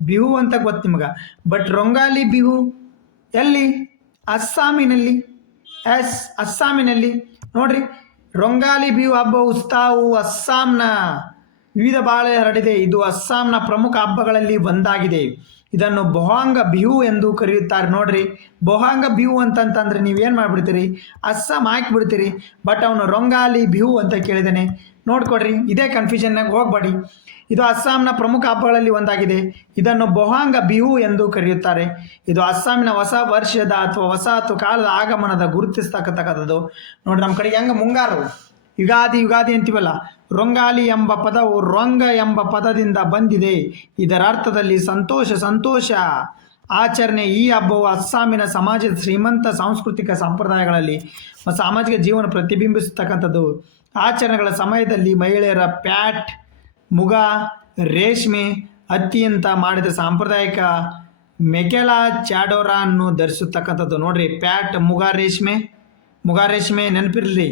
ಬಿಹು ಅಂತ ಗೊತ್ತು ನಿಮಗೆ, ಬಟ್ ರೊಂಗಾಲಿ ಬಿಹು ಎಲ್ಲಿ? ಅಸ್ಸಾಮಿನಲ್ಲಿ. ಅಸ್ಸಾಮಿನಲ್ಲಿ ನೋಡ್ರಿ, ರೊಂಗಾಲಿ ಬಿಹು ಹಬ್ಬ ಉತ್ಸವವು ಅಸ್ಸಾಂನ ವಿವಿಧ ಬಾಳೆ ಹರಡಿದೆ. ಇದು ಅಸ್ಸಾಂನ ಪ್ರಮುಖ ಹಬ್ಬಗಳಲ್ಲಿ ಒಂದಾಗಿದೆ. ಇದನ್ನು ಬೊಹಾಂಗ ಬಿಹು ಎಂದು ಕರೆಯುತ್ತಾರೆ. ನೋಡ್ರಿ, ಬೊಹಾಂಗ ಬಿಹು ಅಂತಂತಂದ್ರೆ ನೀವೇನು ಮಾಡಿಬಿಡ್ತೀರಿ? ಅಸ್ಸಾಂ ಹಾಕಿಬಿಡ್ತೀರಿ. ಬಟ್ ಅವನು ರೊಂಗಾಲಿ ಬಿಹು ಅಂತ ಕೇಳಿದ್ದಾನೆ. ನೋಡ್ಕೊಡ್ರಿ, ಇದೇ ಕನ್ಫ್ಯೂಷನ್ನಾಗ ಹೋಗಬೇಡಿ. ಇದು ಅಸ್ಸಾಂನ ಪ್ರಮುಖ ಹಬ್ಬಗಳಲ್ಲಿ ಒಂದಾಗಿದೆ. ಇದನ್ನು ಬೊಹಾಂಗ ಬಿಹು ಎಂದು ಕರೆಯುತ್ತಾರೆ. ಇದು ಅಸ್ಸಾಮಿನ ಹೊಸ ವರ್ಷದ ಅಥವಾ ವಸಾಹತು ಕಾಲದ ಆಗಮನದ ಗುರುತಿಸ್ತಕ್ಕಂಥದ್ದು. ನೋಡ್ರಿ, ನಮ್ಮ ಕಡೆಗೆ ಹೆಂಗೆ ಮುಂಗಾರು ಯುಗಾದಿ ಅಂತೀವಲ್ಲ, ರೊಂಗಾಲಿ ಎಂಬ ಪದವು ರೊಂಗ ಎಂಬ ಪದದಿಂದ ಬಂದಿದೆ. ಇದರ ಅರ್ಥದಲ್ಲಿ ಸಂತೋಷ ಆಚರಣೆ. ಈ ಹಬ್ಬವು ಅಸ್ಸಾಮಿನ ಸಮಾಜದ ಶ್ರೀಮಂತ ಸಾಂಸ್ಕೃತಿಕ ಸಂಪ್ರದಾಯಗಳಲ್ಲಿ ಸಾಮಾಜಿಕ ಜೀವನ ಪ್ರತಿಬಿಂಬಿಸತಕ್ಕಂಥದ್ದು. ಆಚರಣೆಗಳ ಸಮಯದಲ್ಲಿ ಮಹಿಳೆಯರ ಪ್ಯಾಟ್, ಮುಗ, ರೇಷ್ಮೆ, ಹತ್ತಿಯಂತ ಮಾಡಿದ ಸಾಂಪ್ರದಾಯಿಕ ಮೆಕೆಲಾ ಚಾಡೋರನ್ನು ಧರಿಸತಕ್ಕಂಥದ್ದು. ನೋಡ್ರಿ, ಪ್ಯಾಟ್, ಮುಗ ರೇಷ್ಮೆ ನೆನಪಿರಲಿ,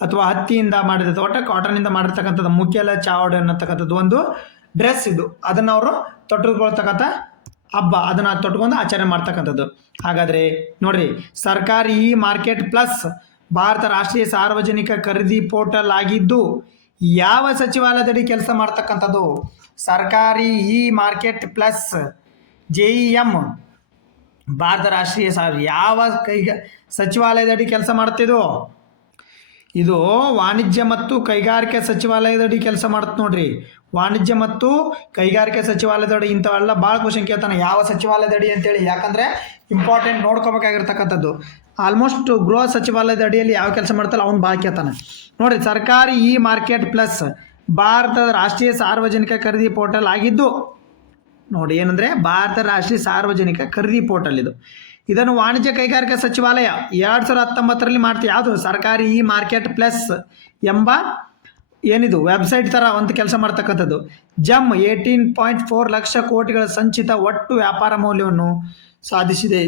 ಅಥವಾ ಹತ್ತಿಯಿಂದ ಮಾಡಿದ ಒಟ್ಟ ಕಾಟನಿಂದ ಮಾಡಿರ್ತಕ್ಕಂಥದ್ದು ಮುಕೆಲಾ ಚಾವಡ ಅನ್ನತಕ್ಕಂಥದ್ದು ಒಂದು ಡ್ರೆಸ್. ಇದು ಅದನ್ನು ಅವರು ತೊಟ್ಟುಕೊಳ್ತಕ್ಕಂಥ ಹಬ್ಬ ಅದನ್ನು ತೊಟ್ಕೊಂಡು ಆಚರಣೆ ಮಾಡ್ತಕ್ಕಂಥದ್ದು. ಹಾಗಾದರೆ ನೋಡ್ರಿ, ಸರ್ಕಾರಿ ಇ ಮಾರ್ಕೆಟ್ ಪ್ಲಸ್ ಭಾರತ ರಾಷ್ಟ್ರೀಯ ಸಾರ್ವಜನಿಕ ಖರೀದಿ ಪೋರ್ಟಲ್ ಆಗಿದ್ದು ಯಾವ ಸಚಿವಾಲಯದಡಿ ಕೆಲಸ ಮಾಡ್ತಕ್ಕಂಥದ್ದು? ಸರ್ಕಾರಿ E market plus JEM Bharat ರಾಷ್ಟ್ರೀಯ ಯಾವ ಸಚಿವಾಲಯದಡಿ ಕೆಲಸ ಮಾಡುತ್ತಿದ್ದು? ಇದು ವಾಣಿಜ್ಯ ಮತ್ತು ಕೈಗಾರಿಕೆ ಸಚಿವಾಲಯದಡಿ ಕೆಲಸ ಮಾಡುತ್ತೆ ನೋಡ್ರಿ. ವಾಣಿಜ್ಯ ಮತ್ತು ಕೈಗಾರಿಕೆ ಸಚಿವಾಲಯದಡಿ. ಇಂಥವೆಲ್ಲ ಭಾಳ ಕ್ವಶನ್ ಕೇಳ್ತಾನೆ, ಯಾವ ಸಚಿವಾಲಯದಡಿ ಅಂತೇಳಿ. ಯಾಕಂದರೆ ಇಂಪಾರ್ಟೆಂಟ್ ನೋಡ್ಕೋಬೇಕಾಗಿರ್ತಕ್ಕಂಥದ್ದು. ಆಲ್ಮೋಸ್ಟ್ ಗೃಹ ಸಚಿವಾಲಯದ ಅಡಿಯಲ್ಲಿ ಯಾವ ಕೆಲಸ ಮಾಡ್ತಾರಲ್ಲ ಅವ್ನು ಭಾಳ ಕೇಳ್ತಾನೆ ನೋಡ್ರಿ. ಸರ್ಕಾರಿ ಇ ಮಾರ್ಕೆಟ್ ಪ್ಲಸ್ ಭಾರತದ ರಾಷ್ಟ್ರೀಯ ಸಾರ್ವಜನಿಕ ಖರೀದಿ ಪೋರ್ಟಲ್ ಆಗಿದ್ದು ನೋಡಿ, ಏನಂದರೆ ಭಾರತ ರಾಷ್ಟ್ರೀಯ ಸಾರ್ವಜನಿಕ ಖರೀದಿ ಪೋರ್ಟಲ್ ಇದು. ಇದನ್ನು ವಾಣಿಜ್ಯ ಕೈಗಾರಿಕಾ ಸಚಿವಾಲಯ 2019ರಲ್ಲಿ ಮಾಡ್ತೀವಿ. ಯಾವುದು? ಸರ್ಕಾರಿ ಇ ಮಾರ್ಕೆಟ್ ಪ್ಲಸ್ ಎಂಬ ಏನಿದು ವೆಬ್ಸೈಟ್ ಥರ ಒಂದು ಕೆಲಸ ಮಾಡ್ತಕ್ಕಂಥದ್ದು. JEM 18.4 ಲಕ್ಷ ಕೋಟಿಗಳ ಸಂಚಿತ ಒಟ್ಟು ವ್ಯಾಪಾರ ಮೌಲ್ಯವನ್ನು ಸಾಧಿಸಿದೆ.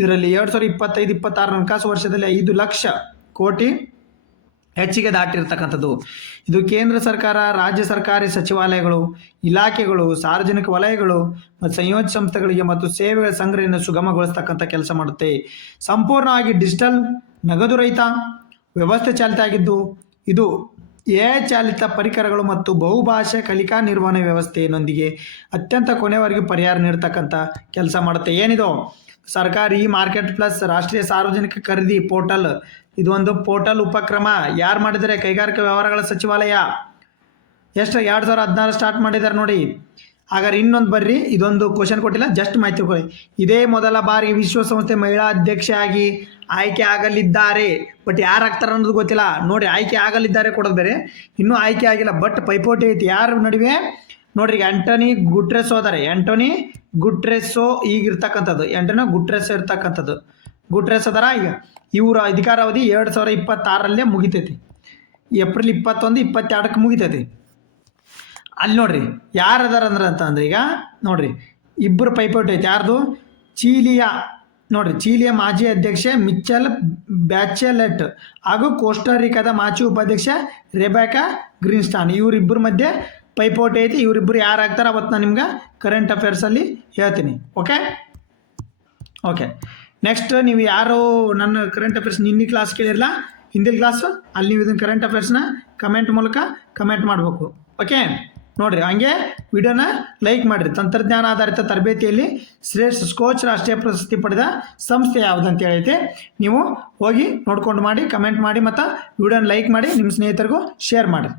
ಇದರಲ್ಲಿ 2025-26 ಹಣಕಾಸು ವರ್ಷದಲ್ಲಿ 5 ಲಕ್ಷ ಕೋಟಿ ಹೆಚ್ಚಿಗೆ ದಾಟಿರ್ತಕ್ಕಂಥದ್ದು. ಇದು ಕೇಂದ್ರ ಸರ್ಕಾರ, ರಾಜ್ಯ ಸರ್ಕಾರಿ ಸಚಿವಾಲಯಗಳು, ಇಲಾಖೆಗಳು, ಸಾರ್ವಜನಿಕ ವಲಯಗಳು ಮತ್ತು ಸಂಯೋಜಿತ ಸಂಸ್ಥೆಗಳಿಗೆ ಮತ್ತು ಸೇವೆಗಳ ಸಂಗ್ರಹಣೆಯನ್ನು ಸುಗಮಗೊಳಿಸ್ತಕ್ಕಂಥ ಕೆಲಸ ಮಾಡುತ್ತೆ. ಸಂಪೂರ್ಣವಾಗಿ ಡಿಜಿಟಲ್ ನಗದು ರಹಿತ ವ್ಯವಸ್ಥೆ ಚಾಲಿತ ಆಗಿದ್ದು ಇದು ಚಾಲಿತ ಪರಿಕರಗಳು ಮತ್ತು ಬಹುಭಾಷೆ ಕಲಿಕಾ ನಿರ್ವಹಣೆ ವ್ಯವಸ್ಥೆಯೊಂದಿಗೆ ಅತ್ಯಂತ ಕೊನೆಯವರೆಗೂ ಪರಿಹಾರ ನೀಡ್ತಕ್ಕಂಥ ಕೆಲಸ ಮಾಡುತ್ತೆ. ಏನಿದು? ಸರ್ಕಾರಿ ಇ ಮಾರ್ಕೆಟ್ ಪ್ಲಸ್ ರಾಷ್ಟ್ರೀಯ ಸಾರ್ವಜನಿಕ ಖರೀದಿ ಪೋರ್ಟಲ್. ಇದು ಒಂದು ಪೋರ್ಟಲ್ ಉಪಕ್ರಮ. ಯಾರು ಮಾಡಿದರೆ? ಕೈಗಾರಿಕಾ ವ್ಯವಹಾರಗಳ ಸಚಿವಾಲಯ. ಎಷ್ಟು? 2016 ಸ್ಟಾರ್ಟ್ ಮಾಡಿದ್ದಾರೆ ನೋಡಿ. ಹಾಗಾದ್ರೆ ಇನ್ನೊಂದು ಬರ್ರಿ, ಇದೊಂದು ಕ್ವಶನ್ ಕೊಟ್ಟಿಲ್ಲ, ಜಸ್ಟ್ ಮಾಹಿತಿ ತಿಳ್ಕೊಳ್ಳಿ. ಇದೇ ಮೊದಲ ಬಾರಿ ವಿಶ್ವಸಂಸ್ಥೆ ಮಹಿಳಾ ಅಧ್ಯಕ್ಷೆಯಾಗಿ ಆಯ್ಕೆ ಆಗಲಿದ್ದಾರೆ. ಬಟ್ ಯಾರು ಆಗ್ತಾರೆ ಅನ್ನೋದು ಗೊತ್ತಿಲ್ಲ ನೋಡಿ. ಆಯ್ಕೆ ಆಗಲಿದ್ದಾರೆ ಕೊಡೋದು ಬೇರೆ, ಇನ್ನೂ ಆಯ್ಕೆ ಆಗಿಲ್ಲ. ಬಟ್ ಪೈಪೋಟಿ ಐತಿ ಯಾರ ನಡುವೆ ನೋಡ್ರಿ. ಆಂಟೋನಿ ಗುಟ್ರೆಸ್ ಹೋದಾರೆ. ಆಂಟೋನಿ ಗುಟ್ರೆಸ್ಸೋ ಈಗಿರ್ತಕ್ಕಂಥದ್ದು. ಆಂಟೋನಿ ಗುಟ್ರೆಸ್ ಇರ್ತಕ್ಕಂಥದ್ದು. ಗುಟ್ರೆಸ್ ಅದರ. ಈಗ ಇವರ ಅಧಿಕಾರಾವಧಿ 2026ರಲ್ಲೇ ಮುಗಿತೈತಿ. ಏಪ್ರಿಲ್ 21, 22ಕ್ಕೆ ಮುಗಿತೈತಿ. ಅಲ್ಲಿ ನೋಡ್ರಿ ಯಾರು ಅದಾರ ಅಂತಂದ್ರೆ ಈಗ ನೋಡ್ರಿ ಇಬ್ಬರು ಪೈಪೋಟಿ ಐತಿ. ಯಾರ್ದು? ಚೀಲಿಯಾ ನೋಡ್ರಿ, ಚೀಲಿಯ ಮಾಜಿ ಅಧ್ಯಕ್ಷೆ ಮಿಚೆಲ್ ಬ್ಯಾಚೆಲೆಟ್ ಹಾಗೂ ಕೋಸ್ಟಾರಿಕಾದ ಮಾಜಿ ಉಪಾಧ್ಯಕ್ಷ ರೆಬೆಕಾ ಗ್ರೀನ್ಸ್ಟಾನ್. ಇವರಿಬ್ಬರ ಮಧ್ಯೆ ಪೈಪೋಟಿ ಐತಿ. ಇವರಿಬ್ಬರು ಯಾರಾಗ್ತಾರೆ ಅವತ್ತು ನಾನು ನಿಮ್ಗೆ ಕರೆಂಟ್ ಅಫೇರ್ಸಲ್ಲಿ ಹೇಳ್ತೀನಿ. ಓಕೆ ನೆಕ್ಸ್ಟ್, ನೀವು ಯಾರು ನನ್ನ ಕರೆಂಟ್ ಅಫೇರ್ಸ್ ನಿನ್ನೆ ಕ್ಲಾಸ್ ಕೇಳಿರಲ್ಲ, ಹಿಂದಿನ ಕ್ಲಾಸು, ಅಲ್ಲಿ ನೀವು ಇದನ್ನು ಕರೆಂಟ್ ಅಫೇರ್ಸ್ನ ಕಮೆಂಟ್ ಮೂಲಕ ಕಮೆಂಟ್ ಮಾಡಬೇಕು. ಓಕೆ ನೋಡಿರಿ, ಹಂಗೆ ವಿಡಿಯೋನ ಲೈಕ್ ಮಾಡಿರಿ. ತಂತ್ರಜ್ಞಾನ ಆಧಾರಿತ ತರಬೇತಿಯಲ್ಲಿ ಶ್ರೇಷ್ಠ ಸ್ಕೋಚ್ ರಾಷ್ಟ್ರೀಯ ಪ್ರಶಸ್ತಿ ಪಡೆದ ಸಂಸ್ಥೆ ಯಾವುದು ಅಂತ ಹೇಳೈತೆ. ನೀವು ಹೋಗಿ ನೋಡ್ಕೊಂಡು ಮಾಡಿ, ಕಮೆಂಟ್ ಮಾಡಿ, ಮತ್ತು ವಿಡಿಯೋನ ಲೈಕ್ ಮಾಡಿ, ನಿಮ್ಮ ಸ್ನೇಹಿತರಿಗೂ ಶೇರ್ ಮಾಡಿ.